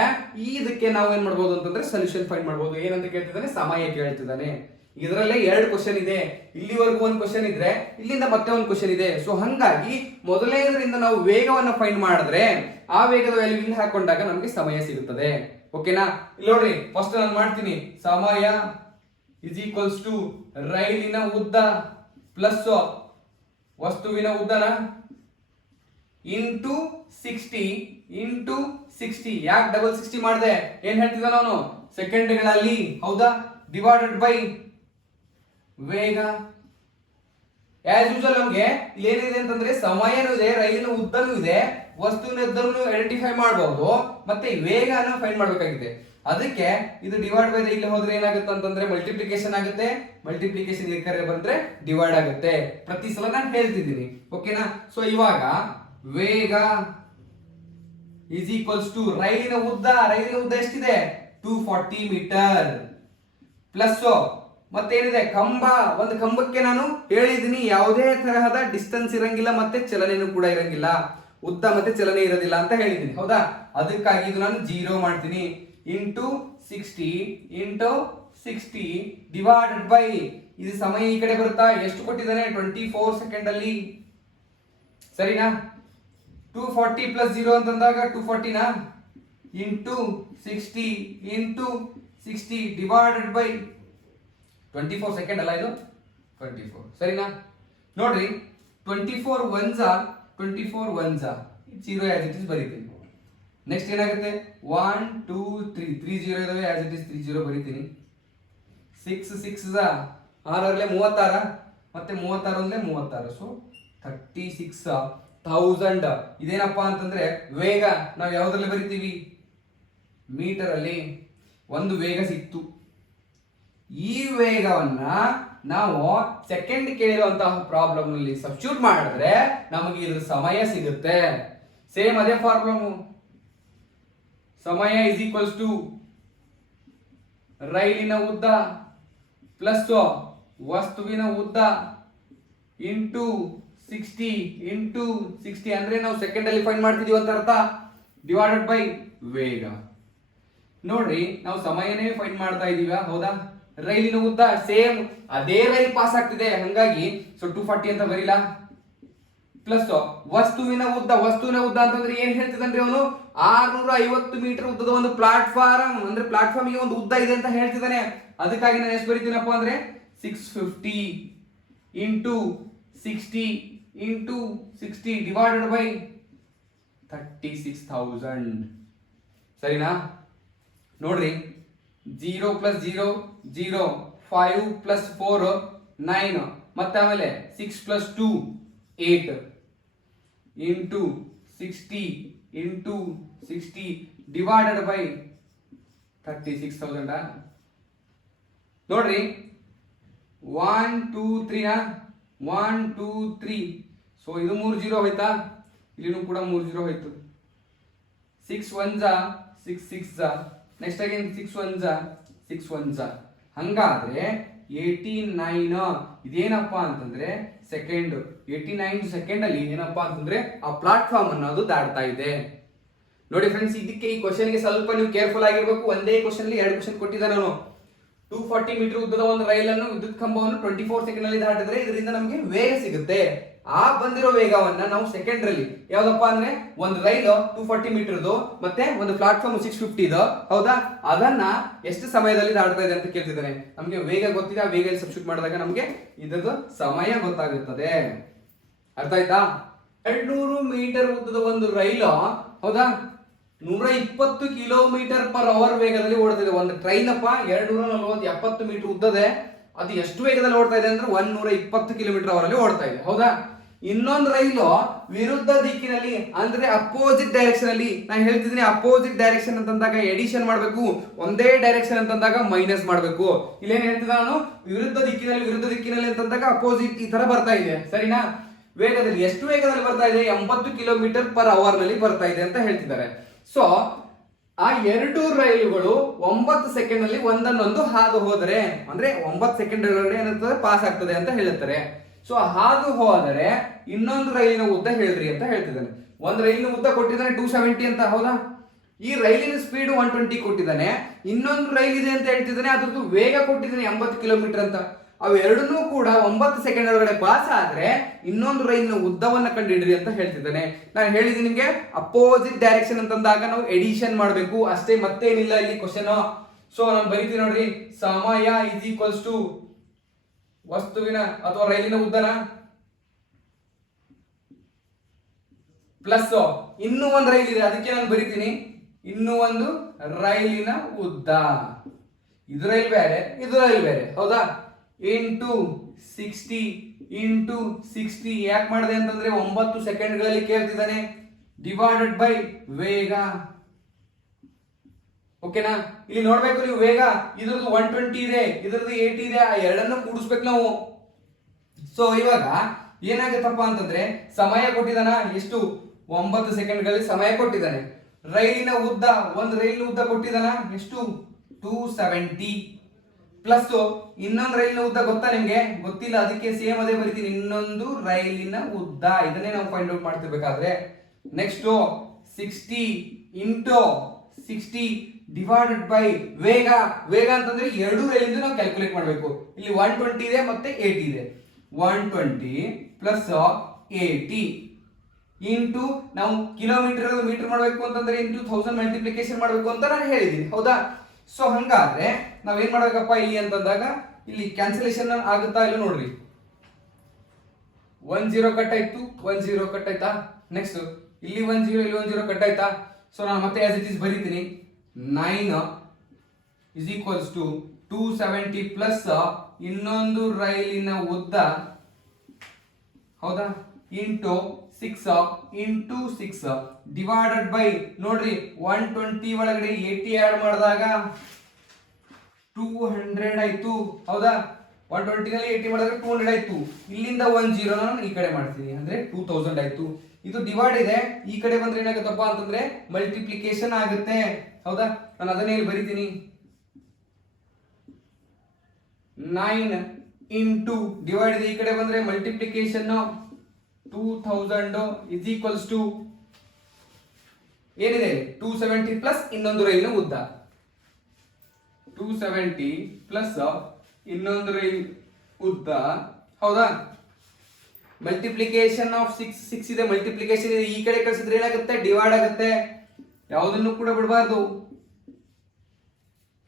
ಇದಕ್ಕೆ ನಾವು ಏನ್ ಮಾಡ್ಬೋದು ಅಂತಂದ್ರೆ ಸೊಲ್ಯೂಷನ್ ಫೈಂಡ್ ಮಾಡ್ಬೋದು. ಏನಂತ ಕೇಳ್ತಿದ್ದಾನೆ, ಸಮಯ ಕೇಳ್ತಿದ್ದಾನೆ. ಇದರಲ್ಲೇ 2 ಕ್ವಶನ್ ಇದೆ. ಇಲ್ಲಿವರೆಗೂ ಒಂದು ಕ್ವಶನ್ ಇದ್ರೆ ಇಲ್ಲಿಂದ ಮತ್ತೆ ಒಂದು ಕ್ವಶನ್ ಇದೆ. ಸೊ ಹಂಗಾಗಿ ಮೊದಲನೇದರಿಂದ ನಾವು ವೇಗವನ್ನು ಫೈಂಡ್ ಮಾಡಿದ್ರೆ ಆ ವೇಗದ ವ್ಯಾಲ್ಯೂ ಇಲ್ಲಿ ಹಾಕೊಂಡಾಗ ನಮಗೆ ಸಮಯ ಸಿಗುತ್ತದೆ. ಓಕೆನಾ? ಇಲ್ಲಿ ನೋಡ್ರಿ, ಫಸ್ಟ್ ನಾನು ಮಾಡ್ತೀನಿ. ಸಮಯ ಇಸ್ ಈಕ್ವಲ್ಸ್ ಟು ರೈಲಿನ ಉದ್ದ ಪ್ಲಸ್ ವಸ್ತುವಿನ ಉದ್ದನ ಇಂಟು 60. ಯಾಕೆ ಡಬಲ್ 60 ಮಾಡಿದೆ? ಏನ್ ಹೇಳ್ತಿದ್ದ ನಾನು, ಸೆಕೆಂಡ್ಗಳಲ್ಲಿ, ಹೌದಾ, ಡಿವೈಡೆಡ್ ಬೈ ವೇಗ. ಆಸ್ ಯೂಶುವಲ್ ನಮಗೆ ಏನಿದೆ ಅಂತಂದ್ರೆ ಸಮಯನೂ ಇದೆ, ರೈಲಿನ ಉದ್ದನೂ ಇದೆ, ವಸ್ತುವಿನ ಉದ್ದನೂ ಐಡೆಂಟಿಫೈ ಮಾಡಬಹುದು, ಮತ್ತೆ ವೇಗನ ಫೈಂಡ್ ಮಾಡಬೇಕಾಗಿದೆ. ಅದಕ್ಕೆ ಇದು ಡಿವೈಡ್ ಬೈ ಇಲ್ಲಿ ಹೋದ್ರೆ ಏನಾಗುತ್ತೆ ಅಂತಂದ್ರೆ ಮಲ್ಟಿಪ್ಲಿಕೇಶನ್ ಆಗುತ್ತೆ. ಮಲ್ಟಿಪ್ಲಿಕೇಶನ್ ಈ ಕಡೆ ಬಂದ್ರೆ ಡಿವೈಡ್ ಆಗುತ್ತೆ. ಪ್ರತಿ ಸಲ ನಾನು ಹೇಳ್ತಿದ್ದೀನಿ. ಓಕೆನಾ? ಸೊ ಇವಾಗ ವೇಗ ಇಸ್ ಈಕ್ವಲ್ಸ್ ಟು ರೈಲಿನ ಉದ್ದ ಎಷ್ಟಿದೆ? 240 ಮೀಟರ್ ಪ್ಲಸ್ ಮತ್ತೇನಿದೆ, ಕಂಬ. ಒಂದು ಕಂಬಕ್ಕೆ ನಾನು ಹೇಳಿದ್ದೀನಿ ಯಾವುದೇ ತರಹದ ಡಿಸ್ಟೆನ್ಸ್ ಇರಂಗಿಲ್ಲ, ಮತ್ತೆ ಚಲನೆನೂ ಕೂಡ ಇರಂಗಿಲ್ಲ, ಉದ್ದ ಮತ್ತೆ ಚಲನೆ ಇರೋದಿಲ್ಲ ಅಂತ ಹೇಳಿದ್ದೀನಿ, ಹೌದಾ. ಅದಕ್ಕಾಗಿ ಇದು ನಾನು 0 ಮಾಡ್ತೀನಿ. ಇಂಟು 60 ಡಿವೈಡೆಡ್ ಬೈ ಇದು ಸಮಯ ಈ ಕಡೆ ಬರುತ್ತಾ, ಎಷ್ಟು ಕೊಟ್ಟಿದ್ದಾನೆ? 24 ಸೆಕೆಂಡ್ ಅಲ್ಲಿ, ಸರಿನಾ? 240 ಪ್ಲಸ್ 0 ಅಂತಂದಾಗ 240 ನಾ, ಇಂಟು 60 ಡಿವೈಡೆಡ್ ಬೈ 24 ಸೆಕೆಂಡ್ ಅಲ್ಲ ಇದು, 24, ಸರಿನಾ? ನೋಡ್ರಿ, 24 1 0 ಆಸ್ ಇಟ್ ಇಸ್ ಬರೀತೀನಿ. ನೆಕ್ಸ್ಟ್ ಏನಾಗುತ್ತೆ? 1 2 3 0 ಇದಾವೆ, ಆಸ್ ಇಟ್ ಇಸ್ 30 ಬರೀತೀನಿ. 6 6 36 ಮತ್ತೆ 36 36, ಸೊ 36,000. ಇದೇನಪ್ಪಾ ಅಂತಂದ್ರೆ ವೇಗ. ನಾವು ಯಾವ್ದ್ರಲ್ಲಿ ಬರಿತೀವಿ? ಮೀಟರ್ ಅಲ್ಲಿ. ಒಂದು ವೇಗ ಸಿಕ್ತು. ಈ ವೇಗವನ್ನ ನಾವು ಸೆಕೆಂಡ್ ಕೇಳಿರುವಂತಹ ಪ್ರಾಬ್ಲಮ್ ನಲ್ಲಿ ಸಬ್ಸ್ಟಿಟ್ಯೂಟ್ ಮಾಡಿದ್ರೆ ನಮಗೆ ಇದ್ರ ಸಮಯ ಸಿಗುತ್ತೆ. ಸೇಮ್ ಅದೇ ಪ್ರಾಬ್ಲಮ್. ಸಮಯ ಇಸ್ ಈಕ್ವಲ್ಸ್ ಟು ರೈಲಿನ ಉದ್ದ ಪ್ಲಸ್ ವಸ್ತುವಿನ ಉದ್ದ ಇಂಟು 60 ಅಂದ್ರೆ ನಾವು ಸೆಕೆಂಡ್ ಅಲ್ಲಿ ಫೈಂಡ್ ಮಾಡ್ತಿದೀವಿ ಅಂತ ಅರ್ಥ, ಡಿವೈಡೆಡ್ ಬೈ ವೇಗ. ನೋಡ್ರಿ, ನಾವು ಸಮಯನೇ ಫೈಂಡ್ ಮಾಡ್ತಾ ಇದೀವ, ಹೌದಾ. ರೈಲಿನ ಉದ್ದ ಸೇಮ್ ಅದೇ ರೈಲ್ ಪಾಸ್ ಆಗ್ತಿದೆ, ಹಂಗಾಗಿ ಸೊ 240 ಅಂತ ಬರೀಲ್ಲ. ಪ್ಲಸ್ ವಸ್ತುವಿನ ಉದ್ದ ಅಂತಂದ್ರೆ ಏನ್ ಹೇಳ್ತಿದ್ದಾನ್ರಿ ಅವನು? 650 ಮೀಟರ್ ಉದ್ದದ ಒಂದು ಪ್ಲಾಟ್ಫಾರ್ಮ್, ಅಂದ್ರೆ ಪ್ಲಾಟ್ಫಾರ್ಮ್ ಗೆ ಒಂದು ಉದ್ದ ಇದೆ ಅಂತ ಹೇಳ್ತಿದ್ದಾನೆ. ಅದಕ್ಕಾಗಿ ನಾನು ಎಷ್ಟು ಬರೀತೀನಪ್ಪ ಅಂದ್ರೆ 650 ಇಂಟು 60 ಡಿವೈಡೆಡ್ ಬೈ 36,000, ಸರಿನಾ? ನೋಡ್ರಿ, 0 ಪ್ಲಸ್ 0 5 ಪ್ಲಸ್ 4 9, ಮತ್ತೆ ಆಮೇಲೆ 6 ಪ್ಲಸ್ 2 8 ಇಂಟು 60 ಡಿವೈಡೆಡ್ ಬೈ 36,000. ನೋಡ್ರಿ, 1 2 3 ಸೊ ಇದು 3 0 ಹೋಯ್ತಾ, ಇಲ್ಲಿನೂ ಕೂಡ 3 0 ಹೋಯ್ತು. 6 1 6 ನೆಕ್ಸ್ಟ್ ಅಗೇನ್ 6 1 ಹಂಗಾದ್ರೆ 89. ಇದೇನಪ್ಪಾ ಅಂತಂದ್ರೆ ಸೆಕೆಂಡ್. 89 ಸೆಕೆಂಡ್ ಅಲ್ಲಿ ಏನಪ್ಪಾ ಅಂತಂದ್ರೆ ಆ ಪ್ಲಾಟ್ಫಾರ್ಮ್ ಅನ್ನೋದು ದಾಟ್ತಾ ಇದೆ. ನೋಡಿ ಫ್ರೆಂಡ್ಸ್, ಇದಕ್ಕೆ ಈ ಕ್ವಶನ್ ಗೆ ಸ್ವಲ್ಪ ನೀವು ಕೇರ್ಫುಲ್ ಆಗಿರ್ಬೇಕು. ಒಂದೇ ಕ್ವಶನ್ ಅಲ್ಲಿ 2 ಕ್ವಶನ್ ಕೊಟ್ಟಿದ್ದ ನಾನು. 240 ಮೀಟರ್ ಉದ್ದದ ಒಂದು ರೈಲನ್ನು, ವಿದ್ಯುತ್ ಕಂಬವನ್ನು 24 ಸೆಕೆಂಡ್ ಅಲ್ಲಿ ದಾಟಿದ್ರೆ ಇದರಿಂದ ನಮಗೆ ವೇಗ ಸಿಗುತ್ತೆ. ಆ ಬಂದಿರೋ ವೇಗವನ್ನ ನಾವು ಸೆಕೆಂಡ್ ರಲ್ಲಿ ಯಾವ್ದಪ್ಪ ಅಂದ್ರೆ ಒಂದು ರೈಲು 240 ಮೀಟರ್ದು ಮತ್ತೆ ಒಂದು ಪ್ಲಾಟ್ಫಾರ್ಮ್ 650 ಹೌದಾ, ಅದನ್ನ ಎಷ್ಟು ಸಮಯದಲ್ಲಿ ದಾಟ್ತಾ ಇದೆ ಅಂತ ಕೇಳ್ತಿದ್ದಾನೆ. ನಮ್ಗೆ ವೇಗ ಗೊತ್ತಿದೆ, ಆ ವೇಗ ಸಬ್ಸ್ಟಿಟ್ಯೂಟ್ ಮಾಡಿದಾಗ ನಮ್ಗೆ ಇದ್ರದ್ದು ಸಮಯ ಗೊತ್ತಾಗುತ್ತದೆ. ಅರ್ಥ ಆಯ್ತಾ? 200 ಮೀಟರ್ ಉದ್ದದ ಒಂದು ರೈಲು, ಹೌದಾ, 120 ಕಿಲೋಮೀಟರ್ ಪರ್ ಅವರ್ ವೇಗದಲ್ಲಿ ಓಡ್ತಿದೆ. ಒಂದು ಟ್ರೈನ್ ಅಪ್ಪ 270 ಮೀಟರ್ ಉದ್ದದೆ, ಅದು ಎಷ್ಟು ವೇಗದಲ್ಲಿ ಓಡ್ತಾ ಇದೆ ಅಂದ್ರೆ 120 ಕಿಲೋಮೀಟರ್ ಅವರಲ್ಲಿ ಓಡ್ತಾ ಇದೆ, ಹೌದಾ. ಇನ್ನೊಂದು ರೈಲು ವಿರುದ್ಧ ದಿಕ್ಕಿನಲ್ಲಿ ಅಂದ್ರೆ ಅಪೋಸಿಟ್ ಡೈರೆಕ್ಷನ್ ಅಲ್ಲಿ, ನಾನು ಹೇಳ್ತಿದ್ದೀನಿ ಅಪೋಸಿಟ್ ಡೈರೆಕ್ಷನ್ ಅಂತಂದಾಗ ಎಡಿಷನ್ ಮಾಡಬೇಕು, ಒಂದೇ ಡೈರೆಕ್ಷನ್ ಅಂತಂದಾಗ ಮೈನಸ್ ಮಾಡಬೇಕು. ಇಲ್ಲೇನ್ ಹೇಳ್ತಿದ್ದ ನಾನು? ವಿರುದ್ಧ ದಿಕ್ಕಿನಲ್ಲಿ ಅಂತಂದಾಗ ಅಪೋಸಿಟ್ ಈ ತರ ಬರ್ತಾ ಇದೆ, ಸರಿನಾ. ವೇಗದಲ್ಲಿ ಎಷ್ಟು ವೇಗದಲ್ಲಿ ಬರ್ತಾ ಇದೆ? 80 ಕಿಲೋಮೀಟರ್ ಪರ್ ಅವರ್ ನಲ್ಲಿ ಬರ್ತಾ ಇದೆ ಅಂತ ಹೇಳ್ತಿದ್ದಾರೆ. ಸೊ ಆ ಎರಡು ರೈಲುಗಳು 9 ಸೆಕೆಂಡ್ ಅಲ್ಲಿ ಒಂದನ್ನೊಂದು ಹಾದು ಹೋದರೆ, ಅಂದ್ರೆ 9 ಸೆಕೆಂಡ್ ಏನಾಗ್ತದೆ ಪಾಸ್ ಆಗ್ತದೆ ಅಂತ ಹೇಳುತ್ತಾರೆ. ಸೊ ಹಾದು ಹೋದರೆ ಇನ್ನೊಂದು ರೈಲಿನ ಉದ್ದ ಹೇಳ್ರಿ ಅಂತ ಹೇಳ್ತಿದ್ದಾನೆ. ಒಂದು ರೈಲಿನ ಉದ್ದ ಕೊಟ್ಟಿದ್ದಾನೆ 270 ಅಂತ, ಹೌದಾ? ಈ ರೈಲಿನ ಸ್ಪೀಡ್ 120 ಕೊಟ್ಟಿದ್ದಾನೆ. ಇನ್ನೊಂದು ರೈಲ್ ಇದೆ ಅಂತ ಹೇಳ್ತಿದ್ದಾನೆ, ಅದ್ರದ್ದು ವೇಗ ಕೊಟ್ಟಿದ್ದಾನೆ 80 ಕಿಲೋಮೀಟರ್ ಅಂತ. ಅವೆರಡನ್ನೂ ಕೂಡ 9 ಸೆಕೆಂಡ್ ಒಳಗಡೆ ಪಾಸ್ ಆದ್ರೆ ಇನ್ನೊಂದು ರೈಲಿನ ಉದ್ದವನ್ನ ಕಂಡುಹಿಡ್ರಿ ಅಂತ ಹೇಳ್ತಿದ್ದಾನೆ. ನಾನು ಹೇಳಿದ್ದೀನಿ ನಿಮ್ಗೆ ಅಪೋಸಿಟ್ ಡೈರೆಕ್ಷನ್ ಅಂತಂದಾಗ ನಾವು ಎಡಿಷನ್ ಮಾಡಬೇಕು ಅಷ್ಟೇ, ಮತ್ತೇನಿಲ್ಲ ಇಲ್ಲಿ ಕ್ವಶನ್. ಸೊ ನಾನು ಬರೀತೀನಿ ನೋಡ್ರಿ, ಸಮಯ ಇಸ್ ಈಕ್ವಲ್ಸ್ ಟು ವಸ್ತುವಿನ ಅಥವಾ ರೈಲಿನ ಉದ್ದನ ಪ್ಲಸ್ ಇನ್ನೂ ಒಂದು ರೈಲ್ ಇದೆ, ಅದಕ್ಕೆ ನಾನು ಬರೀತೀನಿ ಇನ್ನೂ ಒಂದು ರೈಲಿನ ಉದ್ದ. ಇದು ರೈಲ್ ಬೇರೆ, ಇದು ರೈಲ್ ಬೇರೆ, ಹೌದಾ? ಇಂಟು 60 ಯಾಕೆ ಮಾಡಿದೆ ಅಂತಂದ್ರೆ 9 ಸೆಕೆಂಡ್ಗಳಲ್ಲಿ ಕೇಳ್ತಿದ್ದಾನೆ, ಡಿವೈಡೆಡ್ ಬೈ ವೇಗ. ಓಕೆನಾ? ಇಲ್ಲಿ ನೋಡ್ಬೇಕು ನೀವು, ವೇಗ ಇದ್ರದ್ದು 120 ಇದೆ, ಇದ್ರದ್ದು 80 ಇದೆ, ಆ ಎರಡನ್ನು ಕೂಡಿಸ್ಬೇಕು ನಾವು. ಸೊ ಇವಾಗ ಏನಾಗತ್ತಪ್ಪ ಅಂತಂದ್ರೆ ಸಮಯ ಕೊಟ್ಟಿದ್ದಾನ ಎಷ್ಟು? 9 ಸೆಕೆಂಡ್ಗಳಲ್ಲಿ ಸಮಯ ಕೊಟ್ಟಿದ್ದಾನೆ. ರೈಲಿನ ಉದ್ದ, ಒಂದು ರೈಲಿನ ಉದ್ದ ಕೊಟ್ಟಿದ್ದಾನ ಎಷ್ಟು? 270 ಪ್ಲಸ್ ಇನ್ನೊಂದು ರೈಲಿನ ಉದ್ದ ಗೊತ್ತಾ ನಿಮ್ಗೆ? ಗೊತ್ತಿಲ್ಲ, ಅದಕ್ಕೆ ಸೇಮ್ ಅದೇ ಬರೀತೀನಿ, ಇನ್ನೊಂದು ರೈಲಿನ ಉದ್ದ. ಇದನ್ನೇ ನಾವು ಫೈಂಡ್ ಔಟ್ ಮಾಡ್ತಿರ್ಬೇಕಾದ್ರೆ ನೆಕ್ಸ್ಟ್ 60 ಇಂಟು 60 ಡಿವೈಡೆಡ್ ಬೈ ವೇಗ. ವೇಗ ಅಂತಂದ್ರೆ ಎರಡು ರೈಲಿಂದ ನಾವು ಕ್ಯಾಲ್ಕುಲೇಟ್ ಮಾಡಬೇಕು. ಇಲ್ಲಿ 120 ಇದೆ ಮತ್ತೆ 80 ಇದೆ. 120 ಪ್ಲಸ್ 80 ಇಂಟು ನಾವು ಕಿಲೋಮೀಟರ್ ಮೀಟರ್ ಮಾಡಬೇಕು ಅಂತಂದ್ರೆ ಇಂಟು 1000 ಮಲ್ಟಿಪ್ಲಿಕೇಶನ್ ಮಾಡಬೇಕು ಅಂತ ನಾನು ಹೇಳಿದ್ದೀನಿ, ಹೌದಾ? ಸೊ ಹಂಗಾದ್ರೆ ನಾವೇನ್ ಮಾಡ್ಬೇಕಪ್ಪ ಇಲ್ಲಿ ಅಂತಂದಾಗ ಇಲ್ಲಿ ಕ್ಯಾನ್ಸಲೇಷನ್ ಆಗುತ್ತಾ ಇಲ್ಲ ನೋಡ್ರಿ. 1 0 ಕಟ್ ಆಯ್ತು, 1 0 ಕಟ್ ಆಯ್ತಾ? ನೆಕ್ಸ್ಟ್ ಇಲ್ಲಿ 1 0 ಇಲ್ಲಿ 1 0 ಕಟ್ ಆಯ್ತಾ? ಸೊ ನಾನು ಮತ್ತೆ ಆಸ್ ಇಟ್ ಇಸ್ ಬರೀತೀನಿ, 9 ಇಸ್ ಈಕ್ವಲ್ಸ್ ಟು 270 ಪ್ಲಸ್ ಇನ್ನೊಂದು ರೈಲಿನ ಉದ್ದ, ಹೌದಾ? ಇಂಟು 6 ಇಂಟು 6 ಡಿವೈಡೆಡ್ ಬೈ ನೋಡ್ರಿ 120 ಒಳಗಡೆ 80 ಆಡ್ ಮಾಡಿದಾಗ 200 ಆಯ್ತು, ಹೌದಾ? 120 ನಲ್ಲಿ 80 ಮಾಡಿದ್ರೆ 200 ಆಯ್ತು. ಇಲ್ಲಿಂದ 1 0 ನಾನು ಈ ಕಡೆ ಮಾಡ್ತೀನಿ, ಅಂದ್ರೆ 2000 ಆಯ್ತು. ಇದು ಡಿವೈಡ್ ಇದೆ, ಈ ಕಡೆ ಬಂದ್ರೆ ಏನಾಗುತ್ತಪ್ಪ ಅಂತಂದ್ರೆ ಮಲ್ಟಿಪ್ಲಿಕೇಶನ್ ಆಗುತ್ತೆ, ಹೌದಾ? ನಾನು ಅದನ್ನೇ ಇಲ್ಲಿ ಬರೀತೀನಿ, 9 ಇಂಟು ಡಿವೈಡ್ ಇದೆ, ಈ ಕಡೆ ಬಂದ್ರೆ ಮಲ್ಟಿಪ್ಲಿಕೇಶನ್ 2000 ಇಸ್ ಈಕ್ವಲ್ಸ್ ಟು ಏನಿದೆ 270 ಪ್ಲಸ್ ಇನ್ನೊಂದು ರೈಲಿನ ಉದ್ದ, 270 ಪ್ಲಸ್ ಇನ್ನೊಂದು ರೈಲ್ ಉದ್ದ, ಹೌದಾ? ಮಲ್ಟಿಪ್ಲಿಕೇಶನ್ ಆಫ್ 6 ಇದೆ, ಮಲ್ಟಿಪ್ಲಿಕೇಶನ್ ಇದೆ, ಈ ಕಡೆ ಕಳಿಸಿದ್ರೆ ಏನಾಗುತ್ತೆ? ಡಿವೈಡ್ ಆಗುತ್ತೆ. ಯಾವುದನ್ನು ಕೂಡ ಬಿಡಬಾರ್ದು,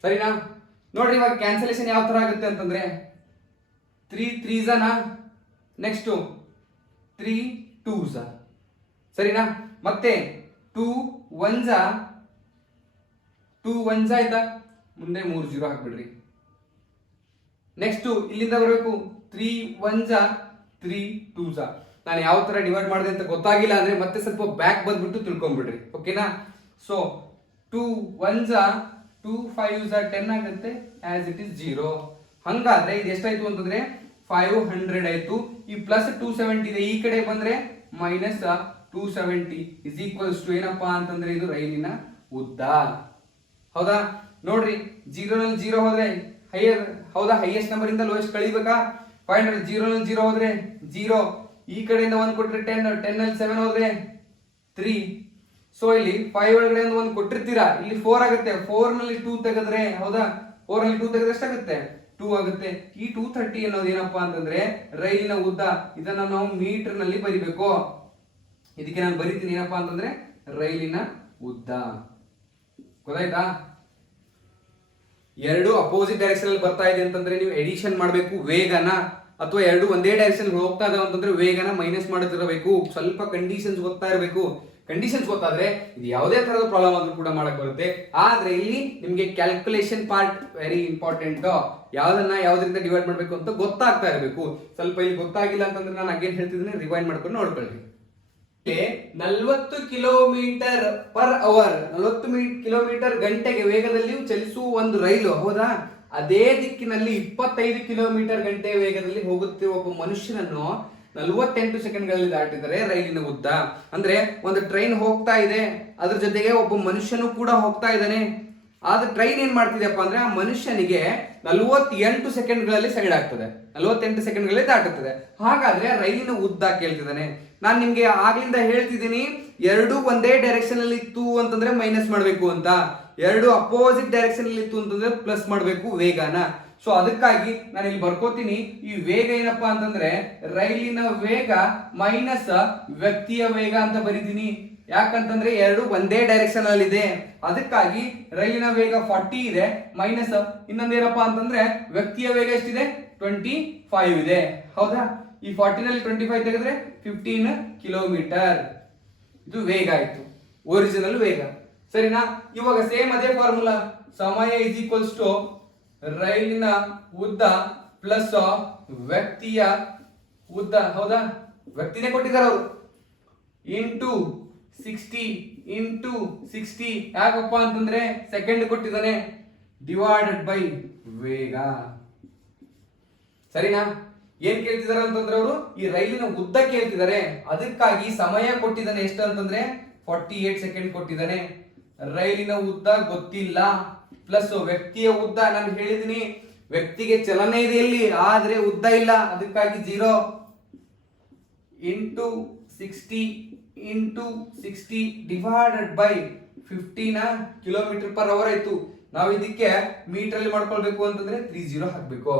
ಸರಿನಾ? ನೋಡ್ರಿ ಇವಾಗ ಕ್ಯಾನ್ಸಲೇಷನ್ ಯಾವ ತರ ಆಗುತ್ತೆ ಅಂತಂದ್ರೆ 3 3s ನೆಕ್ಸ್ಟ್ 3 2s, ಸರಿನಾ? ಮತ್ತೆ 2 1s ಆಯ್ತಾ? ಮುಂದೆ 3 0 ಹಾಕ್ಬಿಡ್ರಿ. ನೆಕ್ಸ್ಟ್ ಇಲ್ಲಿಂದ ಬರಬೇಕು 3 1s 3 2s. ನಾನು ಯಾವ ತರ ಡಿವೈಡ್ ಮಾಡಿದೆ ಅಂತ ಗೊತ್ತಾಗಿಲ್ಲ ಅಂದ್ರೆ ಮತ್ತೆ ಸ್ವಲ್ಪ ಬ್ಯಾಕ್ ಬಂದ್ಬಿಟ್ಟು ತಿಳ್ಕೊಂಡ್ಬಿಡ್ರಿ, ಓಕೆನಾ? ಸೊ 2 1s 2 5s 10 ಆಗುತ್ತೆ, ಆಸ್ ಇಟ್ ಇಸ್ 0. ಹಂಗಾದ್ರೆ ಇದು ಎಷ್ಟಾಯ್ತು ಅಂತಂದ್ರೆ 500 ಆಯ್ತು. ಈ ಪ್ಲಸ್ 270 ಇದೆ, ಈ ಕಡೆ ಬಂದ್ರೆ ಮೈನಸ್ 270 ಇಸ್ ಈಕ್ವಲ್ಸ್ ಟು ಏನಪ್ಪಾ ಅಂತಂದ್ರೆ ಇದು ರೈಲಿನ ಉದ್ದ, ಹೌದಾ? ನೋಡ್ರಿ 0 ನಲ್ಲಿ 0 ಹೋದ್ರೆ ಹೈಯರ್, ಹೌದಾ? ಹೈಯೆಸ್ಟ್ ನಂಬರ್ ಇಂದ ಲೋಯೆಸ್ಟ್ ಕಳಿಬೇಕಾ? 500 0 ನಲ್ಲಿ 0 ಹೋದ್ರೆ 0, ಈ ಕಡೆಯಿಂದ 1 ಕೊಟ್ರೆ 10, 10 ನಲ್ಲಿ 7 ಹೋದ್ರೆ 3. ಸೊ ಇಲ್ಲಿ 5 ಒಳಗಡೆ 1 ಕೊಟ್ಟಿರ್ತೀರಾ, ಇಲ್ಲಿ 4 ಆಗುತ್ತೆ. 4 ನಲ್ಲಿ 2 ತೆಗೆದ್ರೆ, ಹೌದಾ? 4 ನಲ್ಲಿ 2 ತೆಗೆದ್ರೆ ಎಷ್ಟಾಗುತ್ತೆ? 2 ಆಗುತ್ತೆ. ಈ 230 ಅನ್ನೋದು ಏನಪ್ಪಾ ಅಂತಂದ್ರೆ ರೈಲಿನ ಉದ್ದ. ಇದನ್ನ ನಾವು ಮೀಟರ್ ನಲ್ಲಿ ಬರಿಬೇಕು. ಇದಕ್ಕೆ ನಾನು ಬರಿತೀನಿ ಏನಪ್ಪಾ ಅಂತಂದ್ರೆ ರೈಲಿನ ಉದ್ದ. ಗೊತ್ತಾಯ್ತಾ? ಎರಡು ಅಪೋಸಿಟ್ ಡೈರೆಕ್ಷನ್ ಅಲ್ಲಿ ಬರ್ತಾ ಇದೆ ಅಂತಂದ್ರೆ ನೀವು ಎಡಿಷನ್ ಮಾಡಬೇಕು ವೇಗನ, ಅಥವಾ ಎರಡು ಒಂದೇ ಡೈರೆಕ್ಷನ್ ಹೋಗ್ತಾ ಇದಾವೆ ಅಂತಂದ್ರೆ ವೇಗನ ಮೈನಸ್ ಮಾಡುತ್ತಿರಬೇಕು. ಸ್ವಲ್ಪ ಕಂಡೀಷನ್ಸ್ ಗೊತ್ತಾ ಇರಬೇಕು. ಕಂಡೀಷನ್ಸ್ ಗೊತ್ತಾದ್ರೆ ಇದು ಯಾವುದೇ ತರದ ಪ್ರಾಬ್ಲಮ್ ಆದ್ರೂ ಕೂಡ ಮಾಡಕ್ ಬರುತ್ತೆ. ಆದ್ರೆ ಇಲ್ಲಿ ನಿಮ್ಗೆ ಕ್ಯಾಲ್ಕುಲೇಷನ್ ಪಾರ್ಟ್ ವೆರಿ ಇಂಪಾರ್ಟೆಂಟ್. ಯಾವ್ದನ್ನ ಯಾವ್ದ್ರಿಂದ ಡಿವೈಡ್ ಮಾಡ್ಬೇಕು ಅಂತ ಗೊತ್ತಾಗ್ತಾ ಇರಬೇಕು. ಸ್ವಲ್ಪ ಇಲ್ಲಿ ಗೊತ್ತಾಗಿಲ್ಲ ಅಂತಂದ್ರೆ ನಾನು ಅಗೇನ್ ಹೇಳ್ತಿದ್ದೀನಿ, ರಿವೈಂಡ್ ಮಾಡ್ಕೊಂಡು ನೋಡ್ಕೊಳ್ಳಿ. 40 ಕಿಲೋಮೀಟರ್ ಪರ್ ಅವರ್, 40 ಕಿಲೋಮೀಟರ್ ಗಂಟೆಗೆ ವೇಗದಲ್ಲಿ ಚಲಿಸುವ ಒಂದು ರೈಲು, ಹೌದಾ? ಅದೇ ದಿಕ್ಕಿನಲ್ಲಿ 25 ಕಿಲೋಮೀಟರ್ ಗಂಟೆ ವೇಗದಲ್ಲಿ ಹೋಗುತ್ತಿರುವ ಒಬ್ಬ ಮನುಷ್ಯನನ್ನು 48 ಸೆಕೆಂಡ್ಗಳಲ್ಲಿ ದಾಟಿದರೆ ರೈಲಿನ ಉದ್ದ. ಅಂದ್ರೆ ಒಂದು ಟ್ರೈನ್ ಹೋಗ್ತಾ ಇದೆ, ಅದ್ರ ಜೊತೆಗೆ ಒಬ್ಬ ಮನುಷ್ಯನು ಕೂಡ ಹೋಗ್ತಾ ಇದ್ದಾನೆ. ಆದ್ರೆ ಟ್ರೈನ್ ಏನ್ ಮಾಡ್ತಿದೆಯಪ್ಪ ಅಂದ್ರೆ ಆ ಮನುಷ್ಯನಿಗೆ 48 ಸೆಕೆಂಡ್ಗಳಲ್ಲಿ ಸೈಡ್ ಆಗ್ತದೆ, 48 ಸೆಕೆಂಡ್ಗಳಲ್ಲಿ ದಾಟುತ್ತದೆ. ಹಾಗಾದ್ರೆ ರೈಲಿನ ಉದ್ದ ಕೇಳ್ತಿದ್ದಾನೆ. ನಾನು ನಿಮ್ಗೆ ಆಗ್ಲಿಂದ ಹೇಳ್ತಿದ್ದೀನಿ, ಎರಡು ಒಂದೇ ಡೈರೆಕ್ಷನ್ ಅಲ್ಲಿ ಇತ್ತು ಅಂತಂದ್ರೆ ಮೈನಸ್ ಮಾಡ್ಬೇಕು ಅಂತ, ಎರಡು ಅಪೋಸಿಟ್ ಡೈರೆಕ್ಷನ್ ಅಲ್ಲಿ ಇತ್ತು ಅಂತಂದ್ರೆ ಪ್ಲಸ್ ಮಾಡ್ಬೇಕು ವೇಗನ. ಸೊ ಅದಕ್ಕಾಗಿ ನಾನು ಇಲ್ಲಿ ಬರ್ಕೋತೀನಿ, ಈ ವೇಗ ಏನಪ್ಪಾ ಅಂತಂದ್ರೆ ರೈಲಿನ ವೇಗ ಮೈನಸ್ ವ್ಯಕ್ತಿಯ ವೇಗ ಅಂತ ಬರೀತೀನಿ. ಯಾಕಂತಂದ್ರೆ ಎರಡು ಒಂದೇ ಡೈರೆಕ್ಷನ್ ಅಲ್ಲಿ ಇದೆ, ಅದಕ್ಕಾಗಿ ರೈಲಿನ ವೇಗ 40 ಇದೆ, ಮೈನಸ್ ಇನ್ನೊಂದೇನಪ್ಪಾ ಅಂತಂದ್ರೆ ವ್ಯಕ್ತಿಯ ವೇಗ ಎಷ್ಟಿದೆ 25 ಇದೆ. ಹೌದಾ? ಈ 40 ನಲ್ಲಿ 25 ತೆಗೆದ್ರೆ 15 ಕಿಲೋಮೀಟರ್. ಇದು ವೇಗ ಆಯ್ತು, ಒರಿಜಿನಲ್ ವೇಗ. ಸರಿನಾ? ಇವಾಗ ಸೇಮ್ ಅದೇ ಫಾರ್ಮುಲಾ, ಸಮಯ ಇಸ್ ಈಕ್ವಲ್ಸ್ ಟು ರೈಲಿನ ಉದ್ದ ಪ್ಲಸ್ ವ್ಯಕ್ತಿಯ ಉದ್ದ. ಹೌದಾ? ವ್ಯಕ್ತಿನೇ ಕೊಟ್ಟಿದ್ದಾರೆ ಅವರು, ಇಂಟು 60 ಯಾಕಪ್ಪ ಅಂತಂದ್ರೆ ಸೆಕೆಂಡ್ ಕೊಟ್ಟಿದ್ದಾನೆ, ಡಿವೈಡೆಡ್ ಬೈ ವೇಗ. ಸರಿನಾ? ಏನ್ ಕೇಳ್ತಿದಾರೆ ಅಂತಂದ್ರೆ ಅವರು ಈ ರೈಲಿನ ಉದ್ದ ಕೇಳ್ತಿದ್ದಾರೆ, ಅದಕ್ಕಾಗಿ ಸಮಯ ಕೊಟ್ಟಿದ್ದಾನೆ ಎಷ್ಟು ಅಂತಂದ್ರೆ 48 ಸೆಕೆಂಡ್ ಕೊಟ್ಟಿದ್ದಾನೆ. ರೈಲಿನ ಉದ್ದ ಗೊತ್ತಿಲ್ಲ, ಪ್ಲಸ್ ವ್ಯಕ್ತಿಯ ಉದ್ದ ನಾನು ಹೇಳಿದೀನಿ, ವ್ಯಕ್ತಿಗೆ ಚಲನೆ ಇದೆ ಇಲ್ಲಿ ಆದ್ರೆ ಉದ್ದ ಇಲ್ಲ, ಅದಕ್ಕಾಗಿ 0 into 60 divided by 15 kilometre per hour ಆಯ್ತು. ನಾವು ಇದಕ್ಕೆ ಮೀಟರ್ ಅಲ್ಲಿ ಮಾಡ್ಕೊಳ್ಬೇಕು ಅಂತಂದ್ರೆ 30 ಹಾಕ್ಬೇಕು.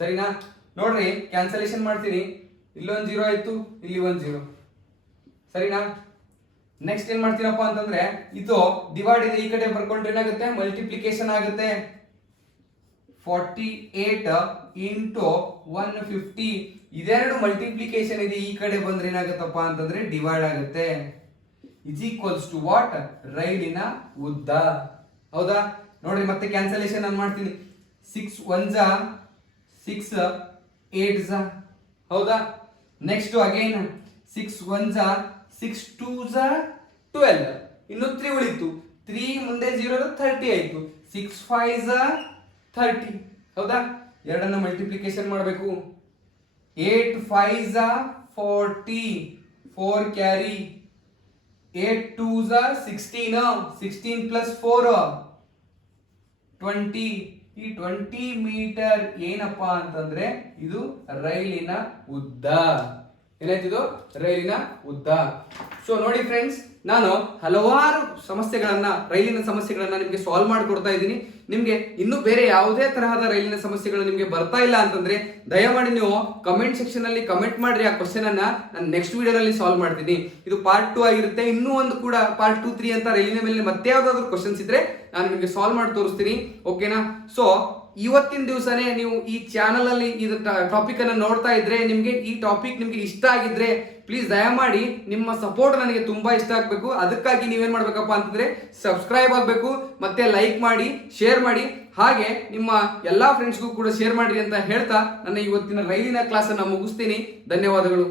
ಸರಿನಾ? ನೋಡ್ರಿ, ಕ್ಯಾನ್ಸಲೇಷನ್ ಮಾಡ್ತೀನಿ, ಇಲ್ಲೊಂದು 0 ಆಯ್ತು, ಇಲ್ಲಿ ಒಂದು 0. ಸರಿನಾ? ನೆಕ್ಸ್ಟ್ ಏನ್ ಮಾಡ್ತೀನಪ್ಪ ಅಂತಂದ್ರೆ ಇದು ಡಿವೈಡ್ ಇದೆ, ಈ ಕಡೆ ಬರ್ಕೊಂಡ್ರೆ ಏನಾಗುತ್ತೆ ಮಲ್ಟಿಪ್ಲಿಕೇಶನ್ ಆಗುತ್ತೆ. 48 ಇಂಟು 150 ಇದೆರಡು ಮಲ್ಟಿಪ್ಲಿಕೇಶನ್ ಇದೆ, ಈ ಕಡೆ ಬಂದ್ರೆ ಏನಾಗುತ್ತಪ್ಪ ಅಂತಂದ್ರೆ ಡಿವೈಡ್ ಆಗುತ್ತೆ. Is equals to what? ರೈಲಿನ ಉದ್ದ. ಹೌದಾ? ನೋಡ್ರಿ, ಮತ್ತೆ ಕ್ಯಾನ್ಸಲೇಷನ್ ನಾನು ಮಾಡ್ತೀನಿ. 6 1 6 8 ಹೌದಾ? ನೆಕ್ಸ್ಟ್ ಅಗೈನ್ 6 1 6 2 12, ಇನ್ನು 3 ಉಳಿತು, 3 ಮುಂದೆ 0 30 ಆಯ್ತು, 6 5 30. ಹೌದಾ? ಎರಡನ್ನ ಮಲ್ಟಿಪ್ಲಿಕೇಶನ್ ಮಾಡಬೇಕು. 8 5 40, 4 ಕ್ಯಾರಿ, 8 2 16, 16 ಪ್ಲಸ್ 4 20. ಈ 20 ಮೀಟರ್ ಏನಪ್ಪಾ ಅಂತಂದ್ರೆ ಇದು ರೈಲಿನ ಉದ್ದ. ಏನಾಯ್ತಿದು? ರೈಲಿನ ಉದ್ದ. ಸೊ ನೋಡಿ ಫ್ರೆಂಡ್ಸ್, ನಾನು ಹಲವಾರು ಸಮಸ್ಯೆಗಳನ್ನ, ರೈಲಿನ ಸಮಸ್ಯೆಗಳನ್ನ ನಿಮಗೆ ಸಾಲ್ವ್ ಮಾಡಿಕೊಡ್ತಾ ಇದ್ದೀನಿ. ನಿಮ್ಗೆ ಇನ್ನೂ ಬೇರೆ ಯಾವುದೇ ತರಹದ ರೈಲಿನ ಸಮಸ್ಯೆಗಳು ನಿಮ್ಗೆ ಬರ್ತಾ ಇಲ್ಲ ಅಂತಂದ್ರೆ ದಯಮಾಡಿ ನೀವು ಕಮೆಂಟ್ ಸೆಕ್ಷನ್ ಅಲ್ಲಿ ಕಮೆಂಟ್ ಮಾಡ್ರಿ. ಆ ಕ್ವಶನ್ ಅನ್ನ ನಾನು ನೆಕ್ಸ್ಟ್ ವಿಡಿಯೋದಲ್ಲಿ ಸಾಲ್ವ್ ಮಾಡ್ತೀನಿ. ಇದು ಪಾರ್ಟ್ 2 ಆಗಿರುತ್ತೆ. ಇನ್ನೂ ಒಂದು ಕೂಡ ಪಾರ್ಟ್ 2 3 ಅಂತ ರೈಲಿನ ಮೇಲೆ ಮತ್ತೆ ಯಾವ್ದಾದ್ರು ಕ್ವಶನ್ಸ್ ಇದ್ರೆ ನಾನು ನಿಮಗೆ ಸಾಲ್ವ್ ಮಾಡಿ ತೋರಿಸ್ತೀನಿ. ಓಕೆನಾ? ಸೊ ಇವತ್ತಿನ ದಿವಸನೇ ನೀವು ಈ ಚಾನಲ್ ಅಲ್ಲಿ ಇದು ಟಾಪಿಕ್ ಅನ್ನ ನೋಡ್ತಾ ಇದ್ರೆ, ನಿಮ್ಗೆ ಈ ಟಾಪಿಕ್ ನಿಮ್ಗೆ ಇಷ್ಟ ಆಗಿದ್ರೆ ಪ್ಲೀಸ್ ದಯಮಾಡಿ ನಿಮ್ಮ ಸಪೋರ್ಟ್ ನನಗೆ ತುಂಬಾ ಇಷ್ಟ ಆಗ್ಬೇಕು. ಅದಕ್ಕಾಗಿ ನೀವೇನ್ ಮಾಡ್ಬೇಕಪ್ಪ ಅಂತಂದ್ರೆ ಸಬ್ಸ್ಕ್ರೈಬ್ ಆಗ್ಬೇಕು, ಮತ್ತೆ ಲೈಕ್ ಮಾಡಿ, ಶೇರ್ ಮಾಡಿ, ಹಾಗೆ ನಿಮ್ಮ ಎಲ್ಲಾ ಫ್ರೆಂಡ್ಸ್ಗೂ ಕೂಡ ಶೇರ್ ಮಾಡ್ರಿ ಅಂತ ಹೇಳ್ತಾ ನನ್ನ ಇವತ್ತಿನ ರೈಲಿನ ಕ್ಲಾಸ್ ಅನ್ನ ಮುಗಿಸ್ತೀನಿ. ಧನ್ಯವಾದಗಳು.